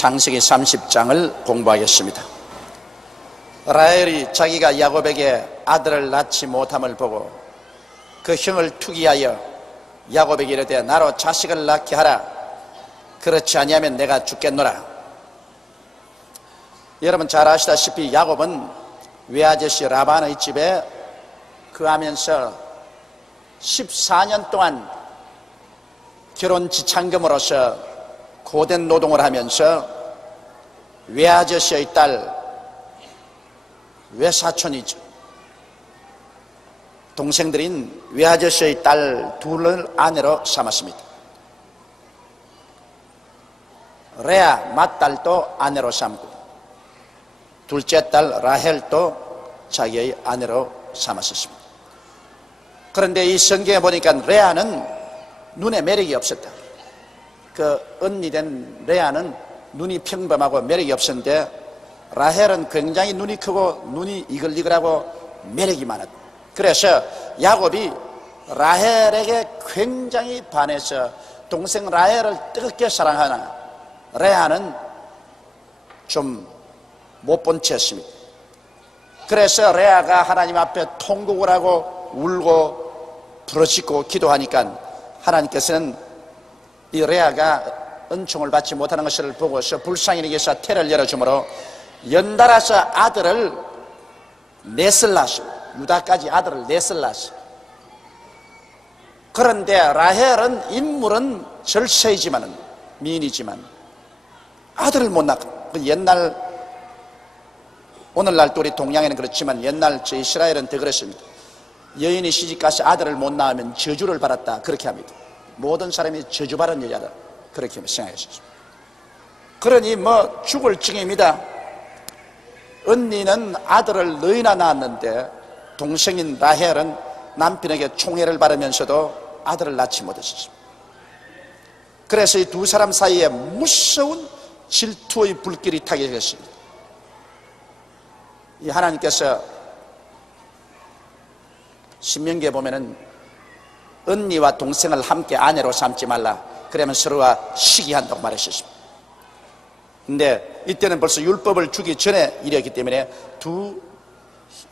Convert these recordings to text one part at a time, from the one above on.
창세기 30장을 공부하겠습니다. 라헬이 자기가 야곱에게 아들을 낳지 못함을 보고 그 형을 투기하여 야곱에게 이르되 나로 자식을 낳게 하라. 그렇지 아니하면 내가 죽겠노라. 여러분 잘 아시다시피 야곱은 외아저씨 라반의 집에 거하면서 14년 동안 결혼 지참금으로서 고된 노동을 하면서 외아저씨의 딸, 외사촌이죠. 동생들인 외아저씨의 딸 둘을 아내로 삼았습니다. 레아 맏딸도 아내로 삼고 둘째 딸 라헬도 자기의 아내로 삼았습니다. 그런데 이 성경에 보니까 레아는 눈에 매력이 없었다. 그 언니된 레아는 눈이 평범하고 매력이 없었는데 라헬은 굉장히 눈이 크고 눈이 이글이글하고 매력이 많았다. 그래서 야곱이 라헬에게 굉장히 반해서 동생 라헬을 뜨겁게 사랑하나 레아는 좀 못 본 채였습니다. 그래서 레아가 하나님 앞에 통곡을 하고 울고 부르짖고 기도하니까 하나님께서는 이 레아가 은총을 받지 못하는 것을 보고서 불쌍히 여기서 태를 열어주므로 연달아서 아들을 넷을 낳았어. 유다까지 아들을 넷을 낳았어. 그런데 라헬은 인물은 절세이지만은 미인이지만 아들을 못 낳고 옛날 오늘날 또 우리 동양에는 그렇지만 옛날 저 이스라엘은 더 그랬습니다. 여인이 시집가서 아들을 못 낳으면 저주를 받았다 그렇게 합니다. 모든 사람이 저주받은 여자다 그렇게 생각했습니다. 그러니 뭐 죽을 지경입니다. 언니는 아들을 너희나 낳았는데 동생인 라헬은 남편에게 총애를 받으면서도 아들을 낳지 못했습니다. 그래서 이 두 사람 사이에 무서운 질투의 불길이 타게 됐습니다. 이 하나님께서 신명기에 보면은 언니와 동생을 함께 아내로 삼지 말라. 그러면 서로가 시기한다고 말하셨습니다. 근데 이때는 벌써 율법을 주기 전에 일이었기 때문에 두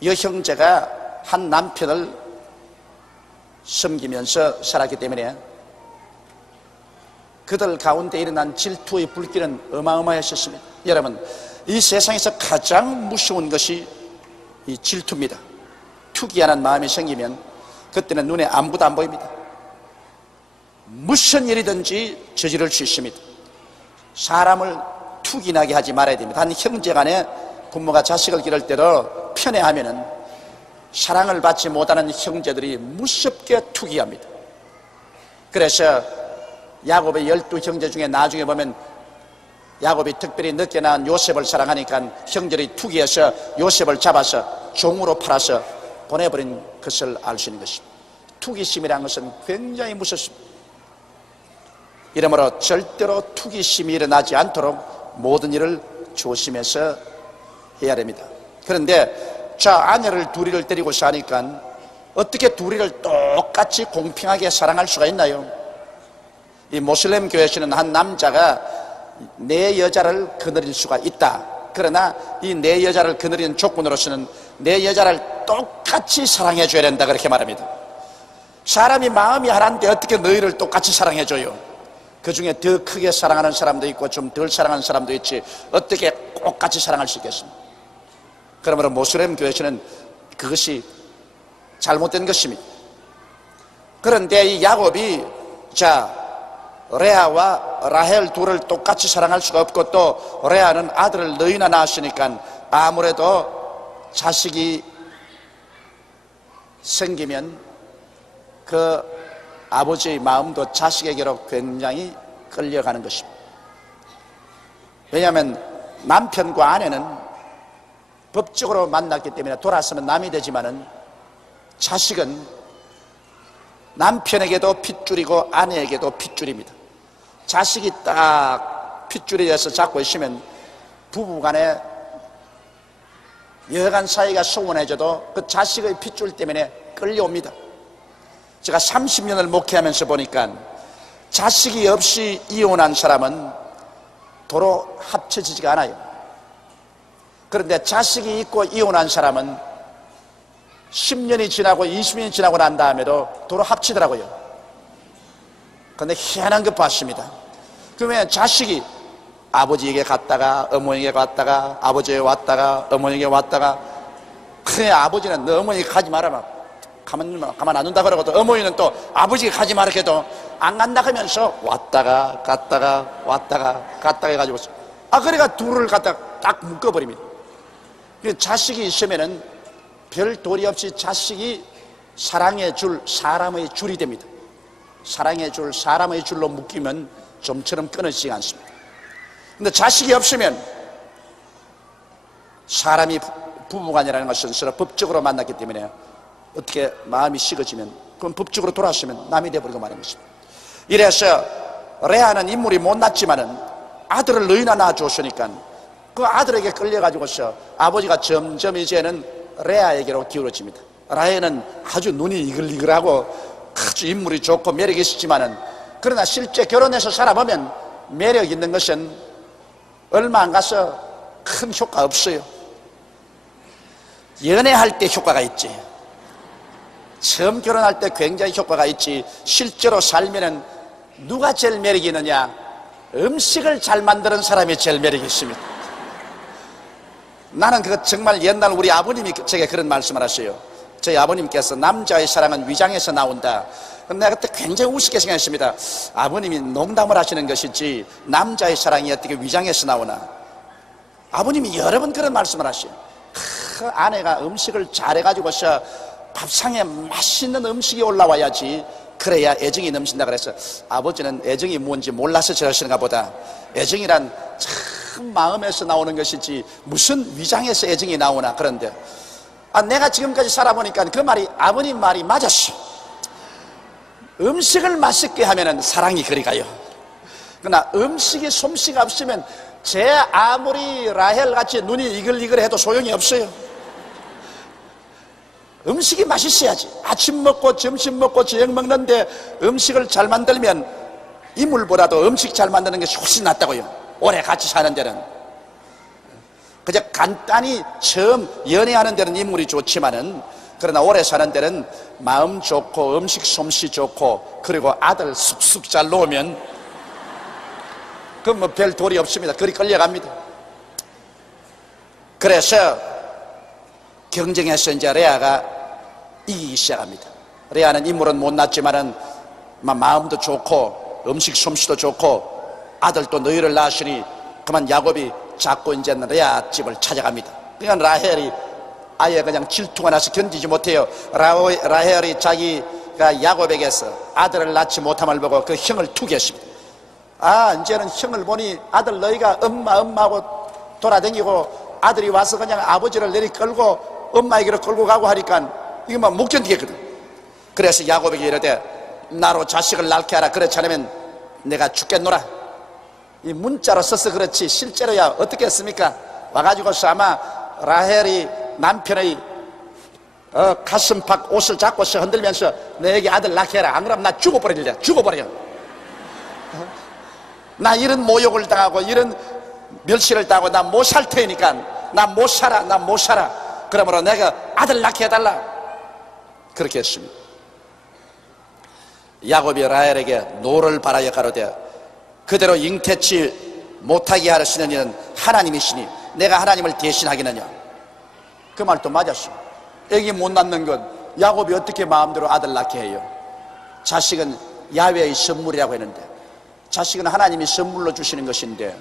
여형제가 한 남편을 섬기면서 살았기 때문에 그들 가운데 일어난 질투의 불길은 어마어마했었습니다. 여러분, 이 세상에서 가장 무서운 것이 이 질투입니다. 투기하는 마음이 생기면 그때는 눈에 아무것도 안 보입니다. 무슨 일이든지 저지를 수 있습니다. 사람을 투기나게 하지 말아야 됩니다. 한 형제간에 부모가 자식을 기를 때도 편애하면은 사랑을 받지 못하는 형제들이 무섭게 투기합니다. 그래서 야곱의 12형제 중에 나중에 보면 야곱이 특별히 늦게 낳은 요셉을 사랑하니까 형제들이 투기해서 요셉을 잡아서 종으로 팔아서 보내버린 것을 알 수 있는 것입니다. 투기심이라는 것은 굉장히 무섭습니다. 이러므로 절대로 투기심이 일어나지 않도록 모든 일을 조심해서 해야 됩니다. 그런데 자, 아내를 둘이를 데리고 사니까 어떻게 둘이를 똑같이 공평하게 사랑할 수가 있나요? 이 모슬렘 교회에서는 한 남자가 네 여자를 거느릴 수가 있다. 그러나 이 네 여자를 거느리는 조건으로서는 네 여자를 똑같이 사랑해 줘야 된다 그렇게 말합니다. 사람이 마음이 하나인데 어떻게 너희를 똑같이 사랑해 줘요? 그 중에 더 크게 사랑하는 사람도 있고 좀 덜 사랑하는 사람도 있지 어떻게 똑같이 사랑할 수 있겠습니까? 그러므로 모슬렘 교회에서는 그것이 잘못된 것입니다. 그런데 이 야곱이 레아와 라헬 둘을 똑같이 사랑할 수가 없고 또 레아는 아들을 너희나 낳았으니까 아무래도 자식이 생기면 그 아버지의 마음도 자식에게로 굉장히 끌려가는 것입니다. 왜냐하면 남편과 아내는 법적으로 만났기 때문에 돌아서면 남이 되지만은 자식은 남편에게도 핏줄이고 아내에게도 핏줄입니다. 자식이 딱 핏줄이 돼서 잡고 있으면 부부간에 여간 사이가 소원해져도 그 자식의 핏줄 때문에 끌려옵니다. 제가 30년을 목회하면서 보니까 자식이 없이 이혼한 사람은 도로 합쳐지지가 않아요. 그런데 자식이 있고 이혼한 사람은 10년이 지나고 20년이 지나고 난 다음에도 도로 합치더라고요. 그런데 희한한 것 봤습니다. 그러면 자식이 아버지에게 갔다가 어머니에게 갔다가 아버지에게 왔다가 어머니에게 왔다가, 그래 아버지는 너 어머니 가지 마라 가만 안 둔다 그러고, 또 어머니는 또 아버지가 가지 마라 해도 안 간다 하면서 왔다가 갔다가 왔다가 갔다가 해가지고, 그래가 둘을 갖다 딱 묶어버립니다. 자식이 있으면은 별 도리 없이 자식이 사랑의 줄, 사람의 줄이 됩니다. 사랑의 줄, 사람의 줄로 묶이면 좀처럼 끊어지지 않습니다. 근데 자식이 없으면, 사람이 부부간이라는 것은 서로 법적으로 만났기 때문에 어떻게 마음이 식어지면 그건 법적으로 돌아서면 남이 되어버리고 마는 것입니다. 이래서 레아는 인물이 못났지만은 아들을 너희나 낳아줬으니까 그 아들에게 끌려가지고서 아버지가 점점 이제는 레아에게로 기울어집니다. 라헬은 아주 눈이 이글이글하고 아주 인물이 좋고 매력이 있었지만은, 그러나 실제 결혼해서 살아보면 매력 있는 것은 얼마 안 가서 큰 효과 없어요. 연애할 때 효과가 있지, 처음 결혼할 때 굉장히 효과가 있지, 실제로 살면은 누가 제일 매력이 있느냐? 음식을 잘 만드는 사람이 제일 매력이 있습니다. 나는 그거 정말 옛날 우리 아버님이 제게 그런 말씀을 하셔요. 저희 아버님께서 남자의 사랑은 위장에서 나온다. 내가 그때 굉장히 우습게 생각했습니다. 아버님이 농담을 하시는 것이지 남자의 사랑이 어떻게 위장에서 나오나. 아버님이 여러 번 그런 말씀을 하셔요. 그 아내가 음식을 잘해가지고서 밥상에 맛있는 음식이 올라와야지, 그래야 애정이 넘친다 그래서, 아버지는 애정이 뭔지 몰라서 저러시는가 보다. 애정이란 참 마음에서 나오는 것이지 무슨 위장에서 애정이 나오나. 그런데 내가 지금까지 살아보니까 그 말이, 아버님 말이 맞았어. 음식을 맛있게 하면은 사랑이 그리 가요. 그러나 음식이 솜씨가 없으면 제 아무리 라헬같이 눈이 이글이글해도 소용이 없어요. 음식이 맛있어야지. 아침 먹고 점심 먹고 저녁 먹는데 음식을 잘 만들면 이물보다도 음식 잘 만드는 것이 훨씬 낫다고요. 오래 같이 사는 데는. 그저 간단히 처음 연애하는 데는 인물이 좋지만은, 그러나 오래 사는 데는 마음 좋고 음식 솜씨 좋고 그리고 아들 쑥쑥 잘 놓으면 그 뭐 별 도리 없습니다. 그리 끌려갑니다. 그래서 경쟁에서 이제 레아가 이기기 시작합니다. 레아는 인물은 못났지만은 마음도 좋고 음식 솜씨도 좋고 아들도 너희를 낳으시니, 그만 야곱이 자꾸 이제는 레아 집을 찾아갑니다. 그러니까 라헬이 아예 그냥 질투가 나서 견디지 못해요. 라헬이 자기가 야곱에게서 아들을 낳지 못함을 보고 그 형을 투기했습니다. 이제는 형을 보니 아들 너희가 엄마하고 돌아다니고 아들이 와서 그냥 아버지를 내리 끌고 엄마에게로 끌고 가고 하니까 이거 뭐 못 견디겠거든. 그래서 야곱에게 이르되 나로 자식을 낳게 하라. 그렇지 않으면 내가 죽겠노라. 이 문자로 써서 그렇지 실제로야 어떻게 했습니까? 와가지고서 아마 라헬이 남편의 가슴팍 옷을 잡고서 흔들면서 너에게 아들 낳게 해라. 안 그러면 나 죽어버리려. 죽어버려. 나 이런 모욕을 당하고 이런 멸시를 당하고 나 못 살 테니까 나 못 살아. 나 못 살아. 그러므로 내가 아들 낳게 해달라. 그렇게 했습니다. 야곱이 라헬에게 노를 바라여 가로되 그대로 잉태치 못하게 하시는 이는 하나님이시니 내가 하나님을 대신하겠느냐. 그 말도 맞았어. 애기 못 낳는 건 야곱이 어떻게 마음대로 아들 낳게 해요. 자식은 야훼의 선물이라고 했는데, 자식은 하나님이 선물로 주시는 것인데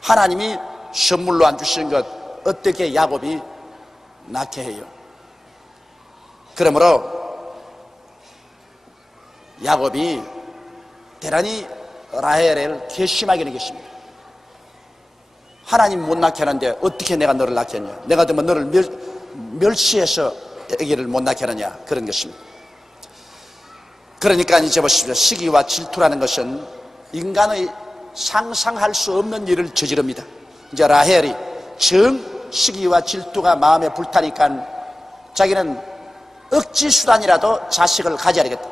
하나님이 선물로 안 주시는 것 어떻게 야곱이 낳게 해요. 그러므로 야곱이 대단히 라헬을 괘씸하게 여겼습니다. 하나님 못 낳게 하는데 어떻게 내가 너를 낳게 하냐. 내가 되면 너를 멸시해서 아기를 못 낳게 하느냐. 그런 것입니다. 그러니까 이제 보십시오. 시기와 질투라는 것은 인간의 상상할 수 없는 일을 저지릅니다. 이제 라헬이 정 시기와 질투가 마음에 불타니까 자기는 억지 수단이라도 자식을 가져야겠다.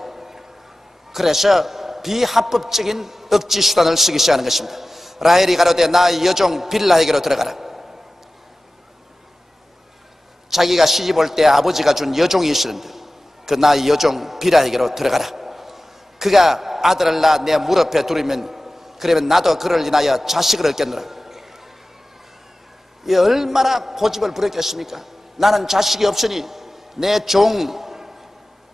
그래서 비합법적인 억지 수단을 쓰기 시작하는 것입니다. 라헬이 가로되 나의 여종 빌라에게로 들어가라. 자기가 시집 올 때 아버지가 준 여종이 있었는데 그 나의 여종 빌라에게로 들어가라. 그가 아들을 낳아 내 무릎에 두르면 그러면 나도 그를 인하여 자식을 얻겠노라. 이 얼마나 고집을 부렸겠습니까? 나는 자식이 없으니 내 종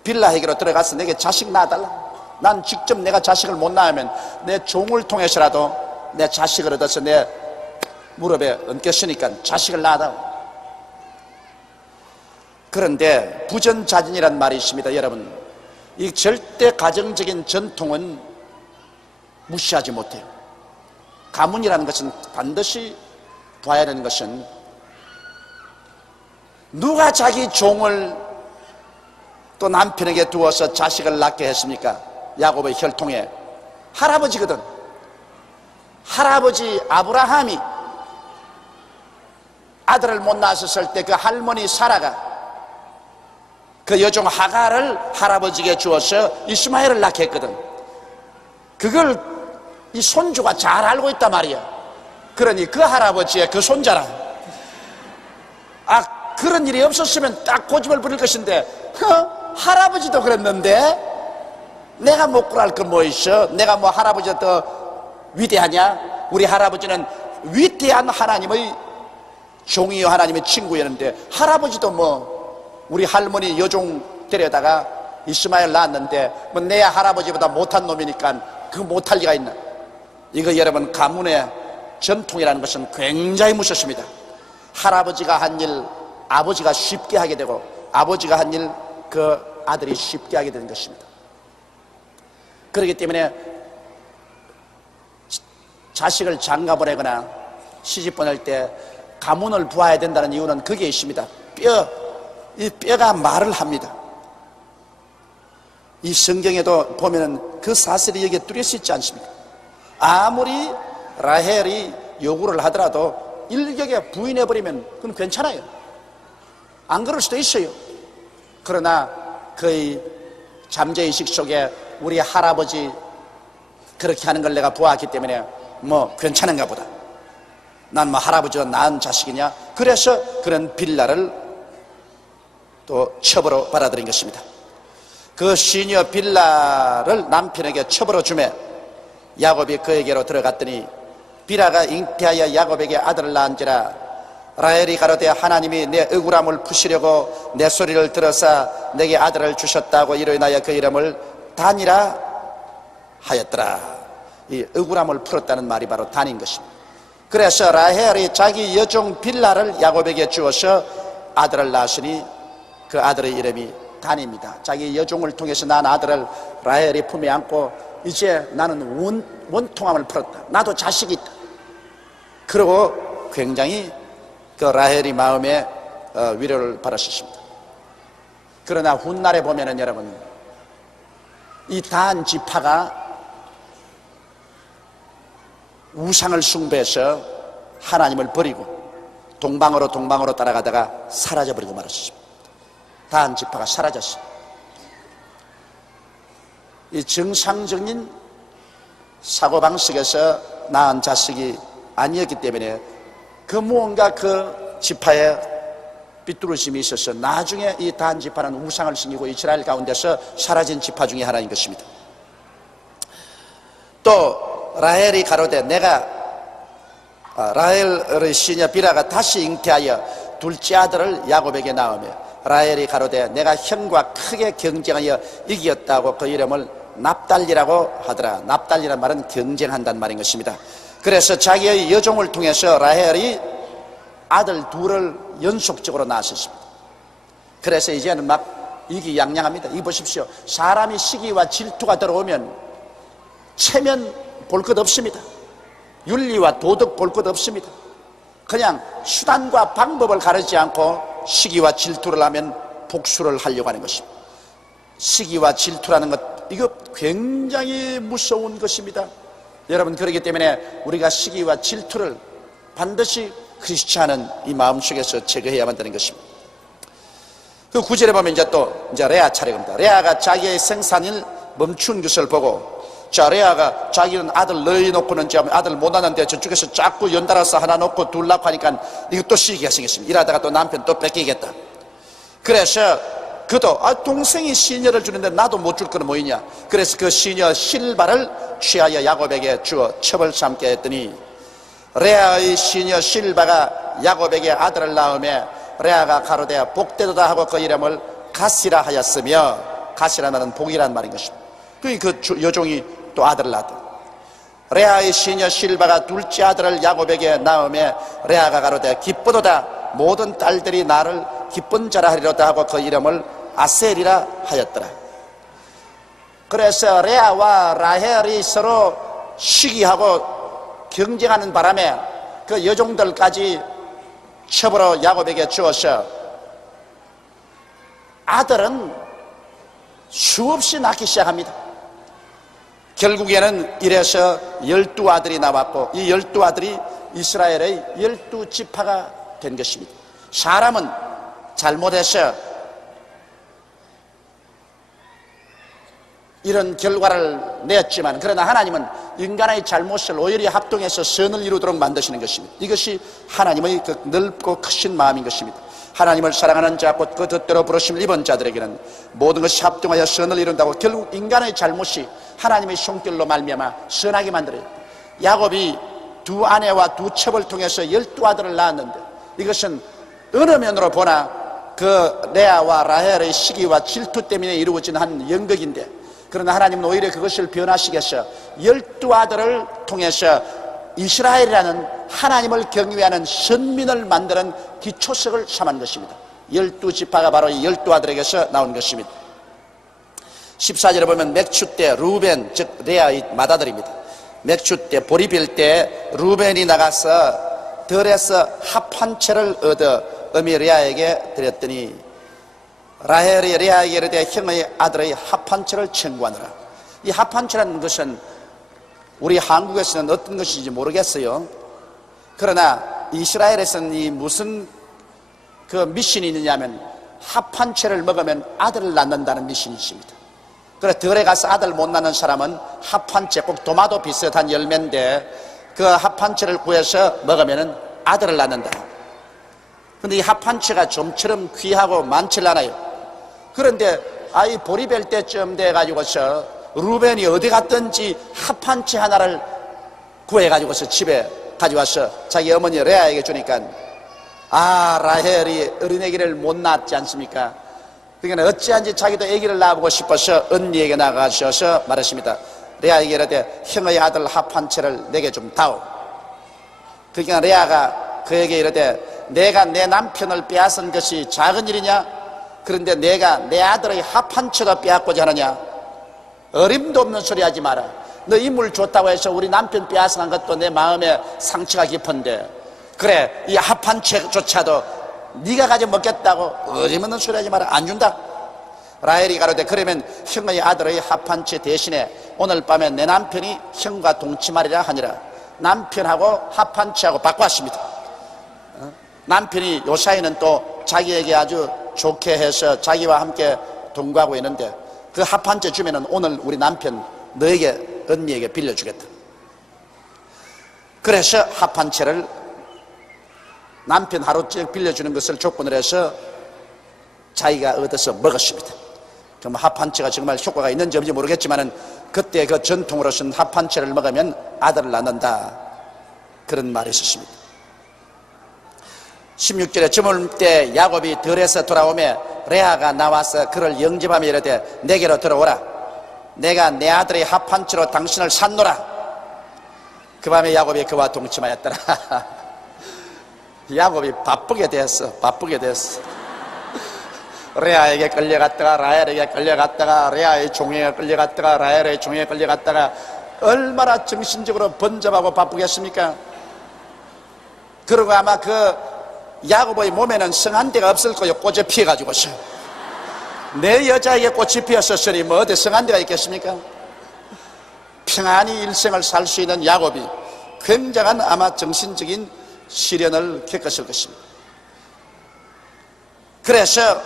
빌라에게로 들어가서 내게 자식 낳아달라. 난 직접 내가 자식을 못 낳으면 내 종을 통해서라도 내 자식을 얻어서 내 무릎에 얹겠으니까 자식을 낳아달라. 그런데 부전자진이란 말이 있습니다. 여러분, 이 절대 가정적인 전통은 무시하지 못해요. 가문이라는 것은 반드시 봐야 하는 것은 누가 자기 종을 또 남편에게 두어서 자식을 낳게 했습니까? 야곱의 혈통에 할아버지거든. 할아버지 아브라함이 아들을 못 낳았을 때 그 할머니 사라가 그 여종 하갈을 할아버지에게 주어서 이스마엘을 낳게 했거든. 그걸 이 손주가 잘 알고 있단 말이야. 그러니 그 할아버지의 그 손자라. 그런 일이 없었으면 딱 고집을 부릴 것인데 할아버지도 그랬는데 내가 먹고 할 건 뭐 있어? 내가 뭐 할아버지가 더 위대하냐? 우리 할아버지는 위대한 하나님의 종이요 하나님의 친구였는데 할아버지도 뭐 우리 할머니 여종 데려다가 이스마엘 낳았는데 뭐 내 할아버지보다 못한 놈이니까 그 못할 리가 있나? 이거 여러분, 가문의 전통이라는 것은 굉장히 무섭습니다. 할아버지가 한 일 아버지가 쉽게 하게 되고 아버지가 한 일 그 아들이 쉽게 하게 되는 것입니다. 그렇기 때문에 자식을 장가 보내거나 시집 보낼 때 가문을 보아야 된다는 이유는 그게 있습니다. 이 뼈가 말을 합니다. 이 성경에도 보면은 그 사실이 여기에 뚜렷이 있지 않습니까? 아무리 라헬이 요구를 하더라도 일격에 부인해버리면 그건 괜찮아요. 안 그럴 수도 있어요. 그러나 그의 잠재의식 속에 우리 할아버지 그렇게 하는 걸 내가 보았기 때문에 뭐 괜찮은가 보다. 난 뭐 할아버지가 낳은 자식이냐? 그래서 그런 빌라를 또 첩으로 받아들인 것입니다. 그 시녀 빌라를 남편에게 첩으로 주매 야곱이 그에게로 들어갔더니 빌라가 잉태하여 야곱에게 아들을 낳은지라. 라헬이 가로되 하나님이 내 억울함을 푸시려고 내 소리를 들어서 내게 아들을 주셨다고 이로 인하여 그 이름을 단이라 하였더라. 이 억울함을 풀었다는 말이 바로 단인 것입니다. 그래서 라헬이 자기 여종 빌라를 야곱에게 주어서 아들을 낳았으니 그 아들의 이름이 단입니다. 자기 여종을 통해서 낳은 아들을 라헬이 품에 안고 이제 나는 원통함을 풀었다. 나도 자식이 있다. 그리고 굉장히 그 라헬이 마음에 위로를 받았습니다. 그러나 훗날에 보면은 여러분, 이 단 지파가 우상을 숭배해서 하나님을 버리고 동방으로 따라가다가 사라져버리고 말았습니다. 단 지파가 사라졌어요. 이 정상적인 사고방식에서 낳은 자식이 아니었기 때문에 그 무언가 그 지파에 삐뚤어짐이 있어서 나중에 이 단 지파는 우상을 섬기고 이스라엘 가운데서 사라진 지파 중에 하나인 것입니다. 또 라헬이 가로되 내가 라헬의 시녀 빌하가 다시 잉태하여 둘째 아들을 야곱에게 낳으며 라헬이 가로되 내가 형과 크게 경쟁하여 이겼다고 그 이름을 납달리라고 하더라. 납달리란 말은 경쟁한다는 말인 것입니다. 그래서 자기의 여종을 통해서 라헬이 아들 둘을 연속적으로 낳았습니다. 그래서 이제는 막 이기양양합니다. 이 보십시오. 사람이 시기와 질투가 들어오면 체면 볼 것 없습니다. 윤리와 도덕 볼 것 없습니다. 그냥 수단과 방법을 가르지 않고 시기와 질투를 하면 복수를 하려고 하는 것입니다. 시기와 질투라는 것, 이거 굉장히 무서운 것입니다. 여러분, 그렇기 때문에 우리가 시기와 질투를 반드시 크리스찬은 이 마음속에서 제거해야만 되는 것입니다. 그 9절에 보면 이제 레아 차례입니다. 레아가 자기의 생산을 멈춘 것을 보고 자, 레아가 자기는 아들 넣어놓고는 아들 못 낳는데 저쪽에서 자꾸 연달아서 하나 놓고 둘 낳고 하니까 이거 또 시기가 생겼습니다. 이러다가 또 남편 또 뺏기겠다. 그래서 그도 동생이 시녀를 주는데 나도 못 줄 거는 뭐이냐. 그래서 그 시녀 실바를 취하여 야곱에게 주어 첩을 삼게 했더니 레아의 시녀 실바가 야곱에게 아들을 낳으며 레아가 가로되 복되도다 하고 그 이름을 가시라 하였으며, 가시라는 복이란 말인 것입니다. 그 여종이 또 아들을 낳았다. 레아의 시녀 실바가 둘째 아들을 야곱에게 낳으며 레아가 가로되 기쁘도다 모든 딸들이 나를 기쁜 자라 하리로다 하고 그 이름을 아셀이라 하였더라. 그래서 레아와 라헬이 서로 시기하고 경쟁하는 바람에 그 여종들까지 첩으로 야곱에게 주어서 아들은 수없이 낳기 시작합니다. 결국에는 이래서 12아들이 나왔고 이 12아들이 이스라엘의 12지파가 된 것입니다. 사람은 잘못해서 이런 결과를 냈지만, 그러나 하나님은 인간의 잘못을 오히려 합동해서 선을 이루도록 만드시는 것입니다. 이것이 하나님의 그 넓고 크신 마음인 것입니다. 하나님을 사랑하는 자 곧 그 뜻대로 부르심을 입은 자들에게는 모든 것이 합동하여 선을 이룬다고. 결국 인간의 잘못이 하나님의 손길로 말미암아 선하게 만들어요. 야곱이 두 아내와 두 첩을 통해서 12아들을 낳았는데 이것은 어느 면으로 보나 그 레아와 라헬의 시기와 질투 때문에 이루어진 한 연극인데, 그러나 하나님은 오히려 그것을 변화시켜서 12아들을 통해서 이스라엘이라는 하나님을 경외하는 선민을 만드는 기초석을 삼은 것입니다. 12지파가 바로 이 12아들에게서 나온 것입니다. 14절에 보면 맥추 때 루벤, 즉 레아의 맏아들입니다. 맥추 때 보리 빌 때 루벤이 나가서 들에서 합 한 채를 얻어 어미 레아에게 드렸더니 라헬이 레아에게 이르되 형의 아들의 합 한 채를 청구하느라. 이 합 한 채라는 것은 우리 한국에서는 어떤 것인지 모르겠어요. 그러나 이스라엘에서는 이 무슨 그 미신이 있느냐면 합 한 채를 먹으면 아들을 낳는다는 미신이 있습니다. 그래서 들에 가서 아들 못 낳는 사람은 합 한 채, 꼭 도마도 비슷한 열매인데 그 합 한 채를 구해서 먹으면 아들을 낳는다. 근데 이 합 한 채가 좀처럼 귀하고 많지 않아요. 그런데 아이 보리 벨 때쯤 돼가지고서 루벤이 어디 갔든지 합 한 채 하나를 구해가지고서 집에 가져와서 자기 어머니 레아에게 주니까 라헬이 어린애기를 못 낳았지 않습니까? 그러니까 어찌한지 자기도 아기를 낳아보고 싶어서 언니에게 나가셔서 말하십니다. 레아에게 이르되 형의 아들 합 한 채를 내게 좀 다오. 그러니까 레아가 그에게 이르되 내가 내 남편을 빼앗은 것이 작은 일이냐? 그런데 내가 내 아들의 합 한 채도 빼앗고자 하느냐? 어림도 없는 소리 하지 마라. 너 인물 좋다고 해서 우리 남편 빼앗은 것도 내 마음에 상처가 깊은데, 그래 이 합 한 채조차도 네가 가져 먹겠다고 어림없는 소리 하지 마라. 안 준다. 라헬이 가로되 그러면 형의 아들의 합 한 채 대신에 오늘 밤에 내 남편이 형과 동침하리라 하니라. 남편하고 합 한 채하고 바꿔왔습니다. 남편이 요 사이는 또 자기에게 아주 좋게 해서 자기와 함께 동거하고 있는데 그 합 한 채 주면은 오늘 우리 남편 너에게 언니에게 빌려주겠다. 그래서 합 한 채를 남편 하루씩 빌려주는 것을 조건으로 해서 자기가 얻어서 먹었습니다. 그럼 합 한 채가 정말 효과가 있는지 없는지 모르겠지만은 그때 그 전통으로서는 합 한 채를 먹으면 아들을 낳는다, 그런 말이 있었습니다. 16절에 저물 때 야곱이 들에서 돌아오며 레아가 나와서 그를 영접하며 이르되 내게로 들어오라. 내가 내 아들의 합 한 채로 당신을 샀노라. 그 밤에 야곱이 그와 동침하였더라. 야곱이 바쁘게 됐어. 레아에게 끌려갔다가 라헬에게 끌려갔다가 레아의 종에게 끌려갔다가 라헬의 종에게 끌려갔다가 얼마나 정신적으로 번잡하고 바쁘겠습니까? 그리고 아마 그 야곱의 몸에는 성한대가 없을 거예요. 꽃에 피어가지고서 내 여자에게 꽃이 피었었으니 뭐 어디 성한대가 있겠습니까? 평안히 일생을 살 수 있는 야곱이 굉장한 아마 정신적인 시련을 겪었을 것입니다. 그래서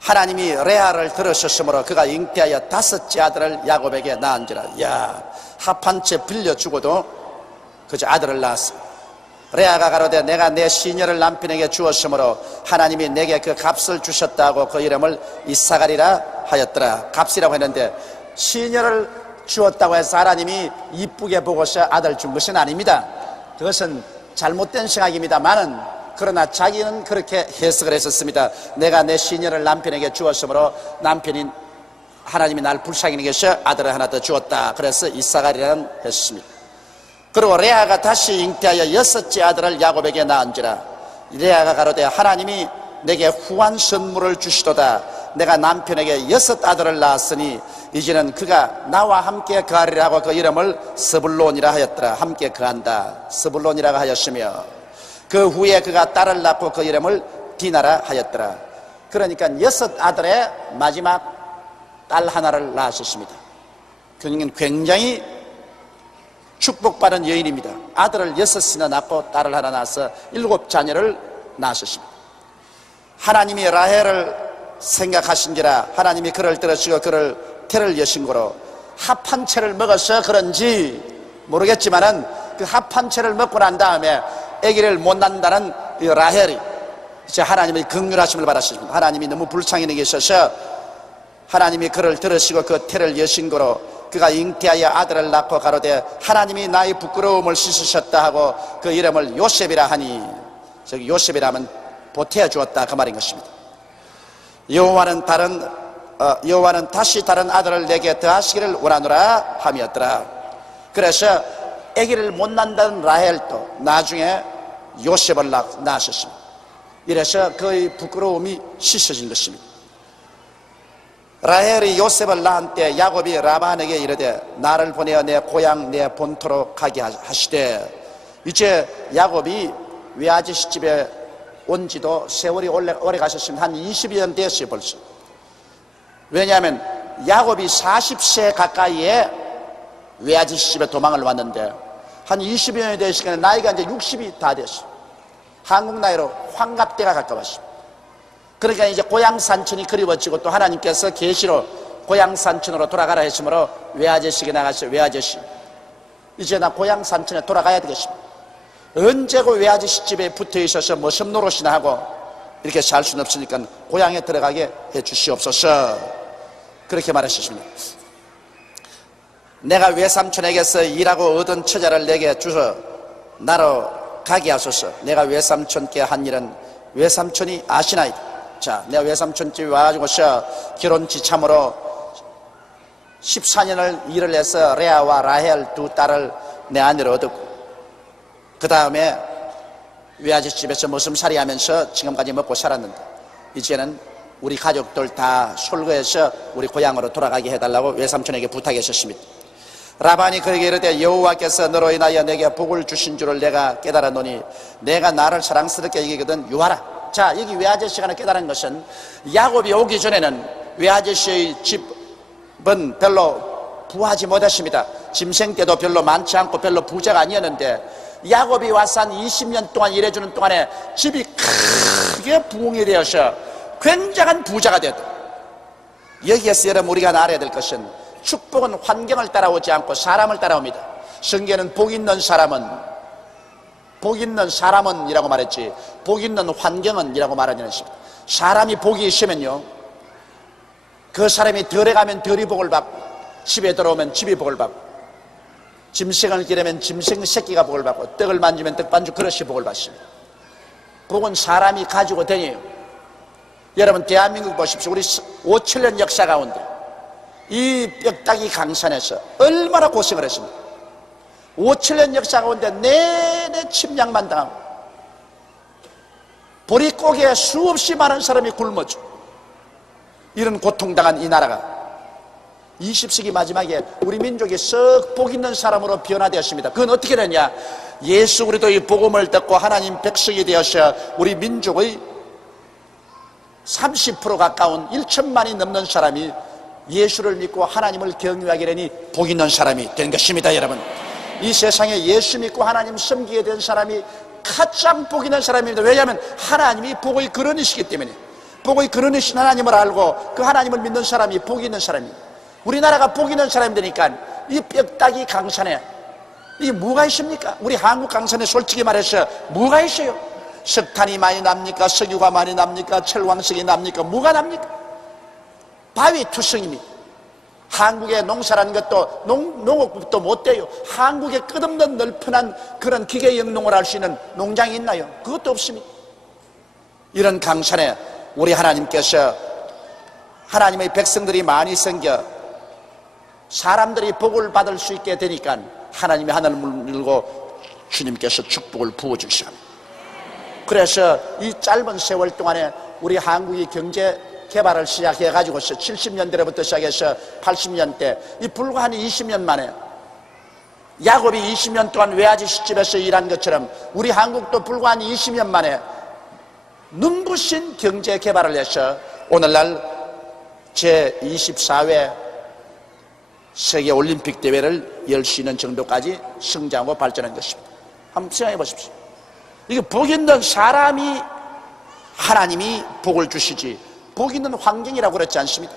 하나님이 레아를 들으셨으므로 그가 잉태하여 5째 아들을 야곱에게 낳은지라. 야, 합한 채 빌려주고도 그저 아들을 낳았습니다. 레아가 가로되 내가 내 시녀를 남편에게 주었으므로 하나님이 내게 그 값을 주셨다고 그 이름을 이사갈이라 하였더라. 값이라고 했는데 시녀를 주었다고 해서 하나님이 이쁘게 보고서 아들 준 것은 아닙니다. 그것은 잘못된 생각입니다만은, 그러나 자기는 그렇게 해석을 했었습니다. 내가 내 시녀를 남편에게 주었으므로 남편인 하나님이 날 불쌍히 여기셔 아들을 하나 더 주었다. 그래서 이사갈이라는 했습니다. 그리고 레아가 다시 잉태하여 6째 아들을 야곱에게 낳은지라. 레아가 가로되 하나님이 내게 후한 선물을 주시도다. 내가 남편에게 6 아들을 낳았으니 이제는 그가 나와 함께 거하리라 하고 그 이름을 스불론이라 하였더라. 함께 거한다, 스불론이라고 하였으며, 그 후에 그가 딸을 낳고 그 이름을 디나라 하였더라. 그러니까 6 아들의 마지막 딸 하나를 낳으셨습니다. 그는 굉장히 축복받은 여인입니다. 아들을 6이나 낳고 딸을 하나 낳아서 7 자녀를 낳으셨습니다. 하나님이 라헬을 생각하신지라 하나님이 그를 들으시고 그를 태를 여신 거로 합한 채를 먹어서 그런지 모르겠지만은 그 합한 채를 먹고 난 다음에 아기를 못 낳는다는 이 라헬이 이제 하나님의 긍휼하심을 받았습니다. 하나님이 너무 불쌍히 여기셔서 하나님이 그를 들으시고 그 태를 여신 거로 그가 잉태하여 아들을 낳고 가로되 하나님이 나의 부끄러움을 씻으셨다 하고 그 이름을 요셉이라 하니, 저기 요셉이라면 보태어 주었다 그 말인 것입니다. 여호와는 다시 다른 아들을 내게 더하시기를 원하노라 함이었더라. 그래서 아기를 못 낳는다는 라헬도 나중에 요셉을 낳으셨습니다. 이래서 그의 부끄러움이 씻어진 것입니다. 라헬이 요셉을 낳은 때 야곱이 라반에게 이르되 나를 보내어 내 고향 내 본토로 가게 하시되, 이제 야곱이 외아저씨 집에 온 지도 세월이 오래 가셨습니다. 한 20여 년 됐어요 벌써. 왜냐하면 야곱이 40세 가까이에 외아저씨 집에 도망을 왔는데 한 20여 년이 될 시간에 나이가 이제 60이 다 됐어요. 한국 나이로 환갑때가 가까웠습니다. 그러니까 이제 고향 산천이 그리워지고 또 하나님께서 계시로 고향 산천으로 돌아가라 했으므로 외아저씨에게 나가서 외아저씨 이제 나 고향 산천에 돌아가야 되겠습니다. 언제고 외아저씨 집에 붙어 있어서 무슨 노릇이나 하고 이렇게 살 수는 없으니까 고향에 들어가게 해 주시옵소서. 그렇게 말하셨습니다. 내가 외삼촌에게서 일하고 얻은 처자를 내게 주서 나로 가게 하소서. 내가 외삼촌께 한 일은 외삼촌이 아시나이다. 자, 내가 외삼촌 집에 와가지고서 결혼치 참으로 14년을 일을 해서 레아와 라헬 2 딸을 내 아내로 얻었고, 그 다음에 외아저씨 집에서 머슴살이 하면서 지금까지 먹고 살았는데 이제는 우리 가족들 다 솔거해서 우리 고향으로 돌아가게 해달라고 외삼촌에게 부탁하셨습니다. 라반이 그에게 이르되 여호와께서 너로 인하여 내게 복을 주신 줄을 내가 깨달았노니 내가 나를 사랑스럽게 여기거든 유하라. 자, 여기 외아저씨가 깨달은 것은 야곱이 오기 전에는 외아저씨의 집은 별로 부하지 못했습니다. 짐승 때도 별로 많지 않고 별로 부자가 아니었는데 야곱이 와서 한 20년 동안 일해주는 동안에 집이 크게 부흥이 되어서 굉장한 부자가 되었다. 여기에서 여러분 우리가 알아야 될 것은 축복은 환경을 따라오지 않고 사람을 따라옵니다. 성경에는 복 있는 사람은 이라고 말했지 복 있는 환경은 이라고 말하지 않습니다. 사람이 복이 있으면요 그 사람이 덜에 가면 덜이 복을 받고 집에 들어오면 집이 복을 받고 짐승을 기르면 짐승 새끼가 복을 받고 떡을 만지면 떡반죽 그릇이 복을 받습니다. 복은 사람이 가지고 다녀요. 여러분 대한민국 보십시오. 우리 5,7년 역사 가운데 이 뼈다귀 강산에서 얼마나 고생을 했습니까? 5,7년 역사 가운데 내내 침략만 당하고 보릿고개에 수없이 많은 사람이 굶어져 이런 고통당한 이 나라가 20세기 마지막에 우리 민족이 썩 복 있는 사람으로 변화되었습니다. 그건 어떻게 되냐? 예수 그리스도의 복음을 듣고 하나님 백성이 되어서 우리 민족의 30% 가까운 1천만이 넘는 사람이 예수를 믿고 하나님을 경외하게 되니 복 있는 사람이 된 것입니다. 여러분 이 세상에 예수 믿고 하나님 섬기게 된 사람이 가장 복 있는 사람입니다. 왜냐하면 하나님이 복의 근원이시기 때문에 축복의 근원이신 하나님을 알고 그 하나님을 믿는 사람이 복이 있는 사람입니다. 우리나라가 복이 있는 사람이 되니까 이 뼈다귀 강산에 이게 뭐가 있습니까? 우리 한국 강산에 솔직히 말해서 뭐가 있어요? 석탄이 많이 납니까? 석유가 많이 납니까? 철광석이 납니까? 뭐가 납니까? 바위 투성입니다. 한국의 농사라는 것도 농업법도 못 돼요. 한국에 끝없는 넓은한 그런 기계 영농을 할 수 있는 농장이 있나요? 그것도 없습니다. 이런 강산에 우리 하나님께서 하나님의 백성들이 많이 생겨 사람들이 복을 받을 수 있게 되니까 하나님이 하늘을 물고 주님께서 축복을 부어주시오. 그래서 이 짧은 세월 동안에 우리 한국이 경제 개발을 시작해가지고서 70년대로부터 시작해서 80년대 이 불과 한 20년 만에 야곱이 20년 동안 외아지 시집에서 일한 것처럼 우리 한국도 불과 한 20년 만에 눈부신 경제 개발을 해서 오늘날 제24회 세계 올림픽 대회를 열 수 있는 정도까지 성장하고 발전한 것입니다. 한번 생각해 보십시오. 이게 복 있는 사람이 하나님이 복을 주시지 복 있는 환경이라고 그렇지 않습니다.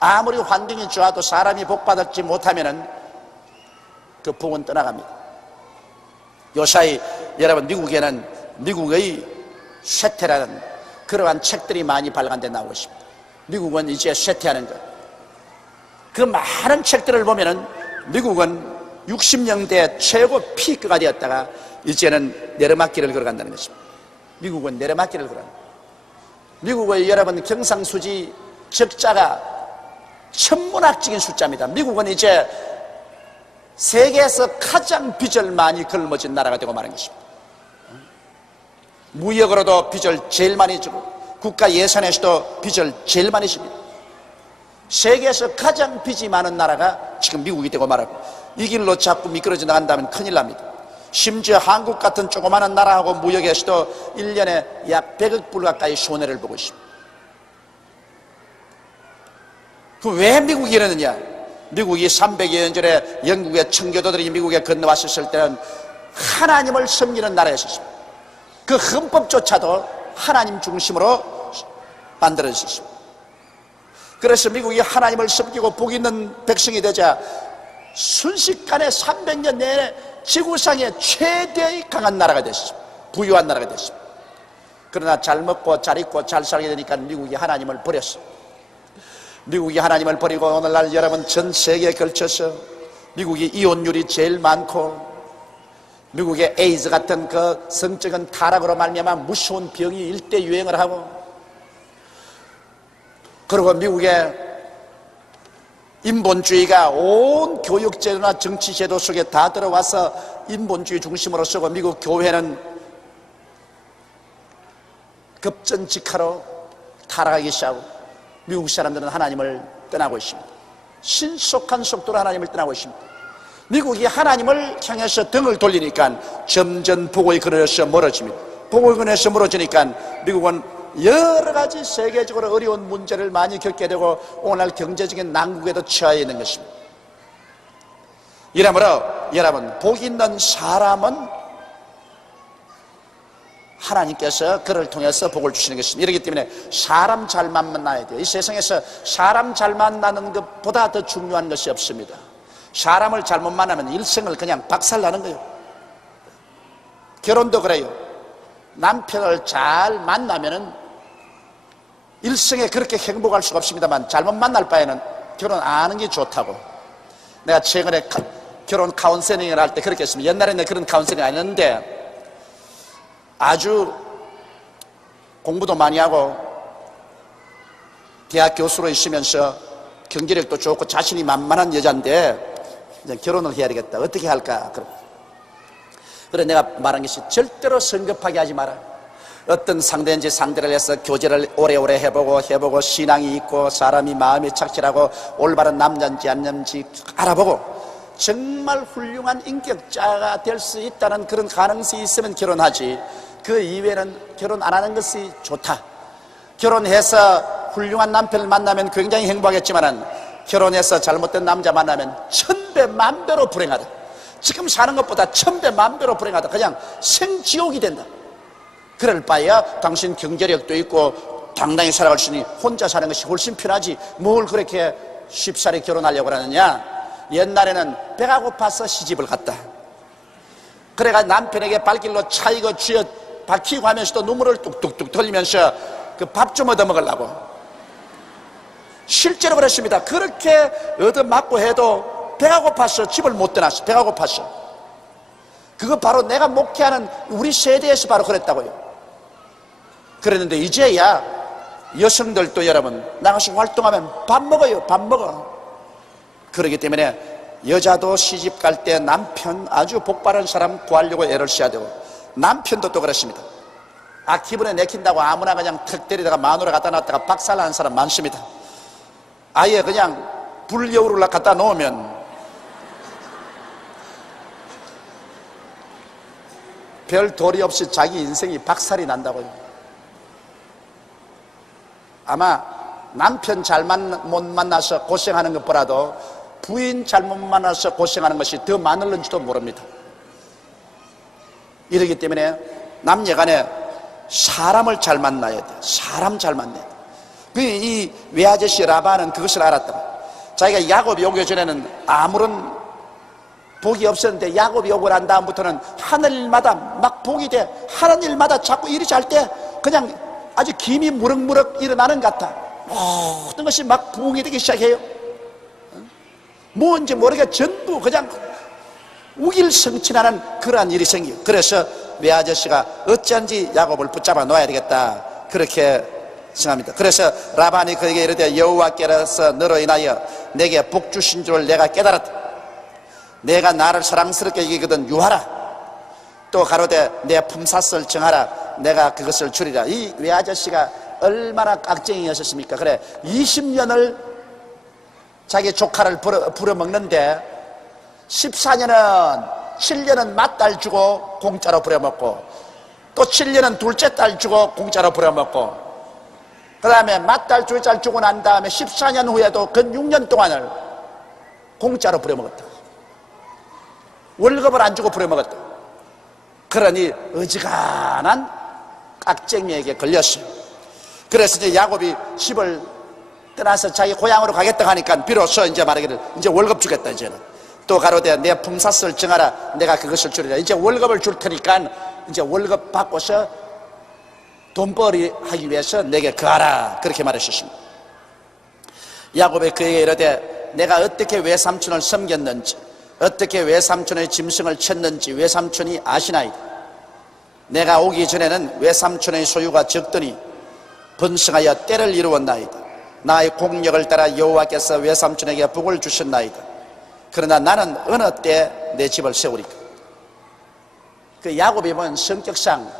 아무리 환경이 좋아도 사람이 복받지 못하면 그 복은 떠나갑니다. 요사이 여러분 미국에는 미국의 쇠퇴라는 그러한 책들이 많이 발간돼 나오고 있습니다. 미국은 이제 쇠퇴하는 것. 그 많은 책들을 보면은 미국은 60년대 최고 피크가 되었다가 이제는 내리막길을 걸어간다는 것입니다. 미국은 내리막길을 걸어간다. 미국의 여러분 경상수지 적자가 천문학적인 숫자입니다. 미국은 이제 세계에서 가장 빚을 많이 걸머진 나라가 되고 마는 것입니다. 무역으로도 빚을 제일 많이 지고 국가 예산에서도 빚을 제일 많이 집니다. 세계에서 가장 빚이 많은 나라가 지금 미국이 되고 말하고 이 길로 자꾸 미끄러져 나간다면 큰일 납니다. 심지어 한국 같은 조그마한 나라하고 무역에서도 1년에 약 100억 불 가까이 손해를 보고 있습니다. 그럼 왜 미국이 이러느냐? 미국이 300여 년 전에 영국의 청교도들이 미국에 건너왔을 때는 하나님을 섬기는 나라였습니다. 그 헌법조차도 하나님 중심으로 만들어졌습니다. 그래서 미국이 하나님을 섬기고 복 있는 백성이 되자 순식간에 300년 내내 지구상의 최대의 강한 나라가 됐습니다. 부유한 나라가 됐습니다. 그러나 잘 먹고 잘 입고 잘 살게 되니까 미국이 하나님을 버렸습니다. 미국이 하나님을 버리고 오늘날 여러분 전 세계에 걸쳐서 미국이 이혼율이 제일 많고 미국의 에이즈 같은 그 성적인 타락으로 말미암아 무서운 병이 일대 유행을 하고 그리고 미국의 인본주의가 온 교육제도나 정치제도 속에 다 들어와서 인본주의 중심으로 쓰고 미국 교회는 급전직하로 타락하기 시작하고 미국 사람들은 하나님을 떠나고 있습니다. 신속한 속도로 하나님을 떠나고 있습니다. 미국이 하나님을 향해서 등을 돌리니까 점점 복의 근원에서 멀어집니다. 복의 근원에서 멀어지니까 미국은 여러 가지 세계적으로 어려운 문제를 많이 겪게 되고 오늘 경제적인 난국에도 처해 있는 것입니다. 이러므로 여러분 복 있는 사람은 하나님께서 그를 통해서 복을 주시는 것입니다. 이렇기 때문에 사람 잘 만나야 돼요. 이 세상에서 사람 잘 만나는 것보다 더 중요한 것이 없습니다. 사람을 잘못 만나면 일생을 그냥 박살나는 거예요. 결혼도 그래요. 남편을 잘 만나면은 일생에 그렇게 행복할 수가 없습니다만 잘못 만날 바에는 결혼 안 하는 게 좋다고. 내가 최근에 결혼 카운셀링을 할 때 그렇게 했습니다. 옛날에는 그런 카운셀링 안 했는데 아주 공부도 많이 하고 대학 교수로 있으면서 경제력도 좋고 자신이 만만한 여자인데 이제 결혼을 해야 되겠다. 어떻게 할까? 그래 내가 말한 것이 절대로 성급하게 하지 마라. 어떤 상대인지 상대를 해서 교제를 오래오래 해보고 신앙이 있고 사람이 마음이 착실하고 올바른 남자인지 아닌지 알아보고 정말 훌륭한 인격자가 될 수 있다는 그런 가능성이 있으면 결혼하지. 그 이외에는 결혼 안 하는 것이 좋다. 결혼해서 훌륭한 남편을 만나면 굉장히 행복하겠지만 결혼해서 잘못된 남자 만나면 천배 만배로 불행하다. 지금 사는 것보다 천배 만배로 불행하다. 그냥 생지옥이 된다. 그럴 바에야 당신 경제력도 있고 당당히 살아갈 수 있으니 혼자 사는 것이 훨씬 편하지 뭘 그렇게 쉽사리 결혼하려고 하느냐. 옛날에는 배가 고파서 시집을 갔다. 그래가 남편에게 발길로 차이고 쥐어 박히고 하면서도 눈물을 뚝뚝뚝 흘리면서 그 밥 좀 얻어먹으려고. 실제로 그랬습니다. 그렇게 얻어맞고 해도 배가 고파서 집을 못 떠났어. 배가 고파서. 그거 바로 내가 목회하는 우리 세대에서 바로 그랬다고요. 그랬는데 이제야 여성들도 여러분 나가서 활동하면 밥 먹어요. 밥 먹어. 그렇기 때문에 여자도 시집 갈 때 남편 아주 복바른 사람 구하려고 애를 써야 되고, 남편도 또 그렇습니다. 아 기분에 내킨다고 아무나 그냥 턱 때리다가 마누라 갖다 놨다가 박살나는 사람 많습니다. 아예 그냥 불려우를 갖다 놓으면 별 도리 없이 자기 인생이 박살이 난다고요. 아마 남편 못 만나서 고생하는 것보다도 부인 잘못 만나서 고생하는 것이 더 많을는지도 모릅니다. 이러기 때문에 남녀간에 사람을 잘 만나야 돼. 사람 잘 만나야 돼. 이 외아저씨 라반은 그것을 알았다. 자기가 야곱이 오기 전에는 아무런 복이 없었는데 야곱이 오고 난 다음부터는 하는 일마다 막 복이 돼. 하는 일마다 자꾸 일이 잘 때 그냥 아주 김이 무럭무럭 일어나는 것 같아. 모든 것이 막 부흥이 되기 시작해요. 뭔지 모르게 전부 그냥 우길성천하는 그러한 일이 생겨요. 그래서 외아저씨가 어찌한지 야곱을 붙잡아 놓아야 되겠다 그렇게 생각합니다. 그래서 라반이 그에게 이르되 여호와께서 너로 인하여 내게 복 주신 줄 내가 깨달았다. 내가 나를 사랑스럽게 여기거든 유하라. 또 가로되 내 품삯을 정하라. 내가 그것을 주리라. 이 외아저씨가 얼마나 깍쟁이였었습니까? 그래 20년을 자기 조카를 부려먹는데 7년은 맏딸 주고 공짜로 부려먹고 또 7년은 둘째 딸 주고 공짜로 부려먹고 그 다음에 맏딸 둘째 주고 난 다음에 14년 후에도 그 6년 동안을 공짜로 부려먹었다. 월급을 안 주고 부려먹었다. 그러니 어지간한 깍쟁이에게 걸렸어요. 그래서 이제 야곱이 집을 떠나서 자기 고향으로 가겠다 하니까 비로소 이제 말하기를 이제 월급 주겠다. 이제는 또 가로되 내 품삯을 정하라. 내가 그것을 주리라. 이제 월급을 줄 테니까 이제 월급 받고서 돈벌이 하기 위해서 내게 거하라. 그렇게 말하셨습니다. 야곱이 그에게 이르되 내가 어떻게 외삼촌을 섬겼는지 어떻게 외삼촌의 짐승을 쳤는지 외삼촌이 아시나이다. 내가 오기 전에는 외삼촌의 소유가 적더니 번성하여 때를 이루었나이다. 나의 공력을 따라 여호와께서 외삼촌에게 복을 주셨나이다. 그러나 나는 어느 때 내 집을 세우리까. 그 야곱이 보면 성격상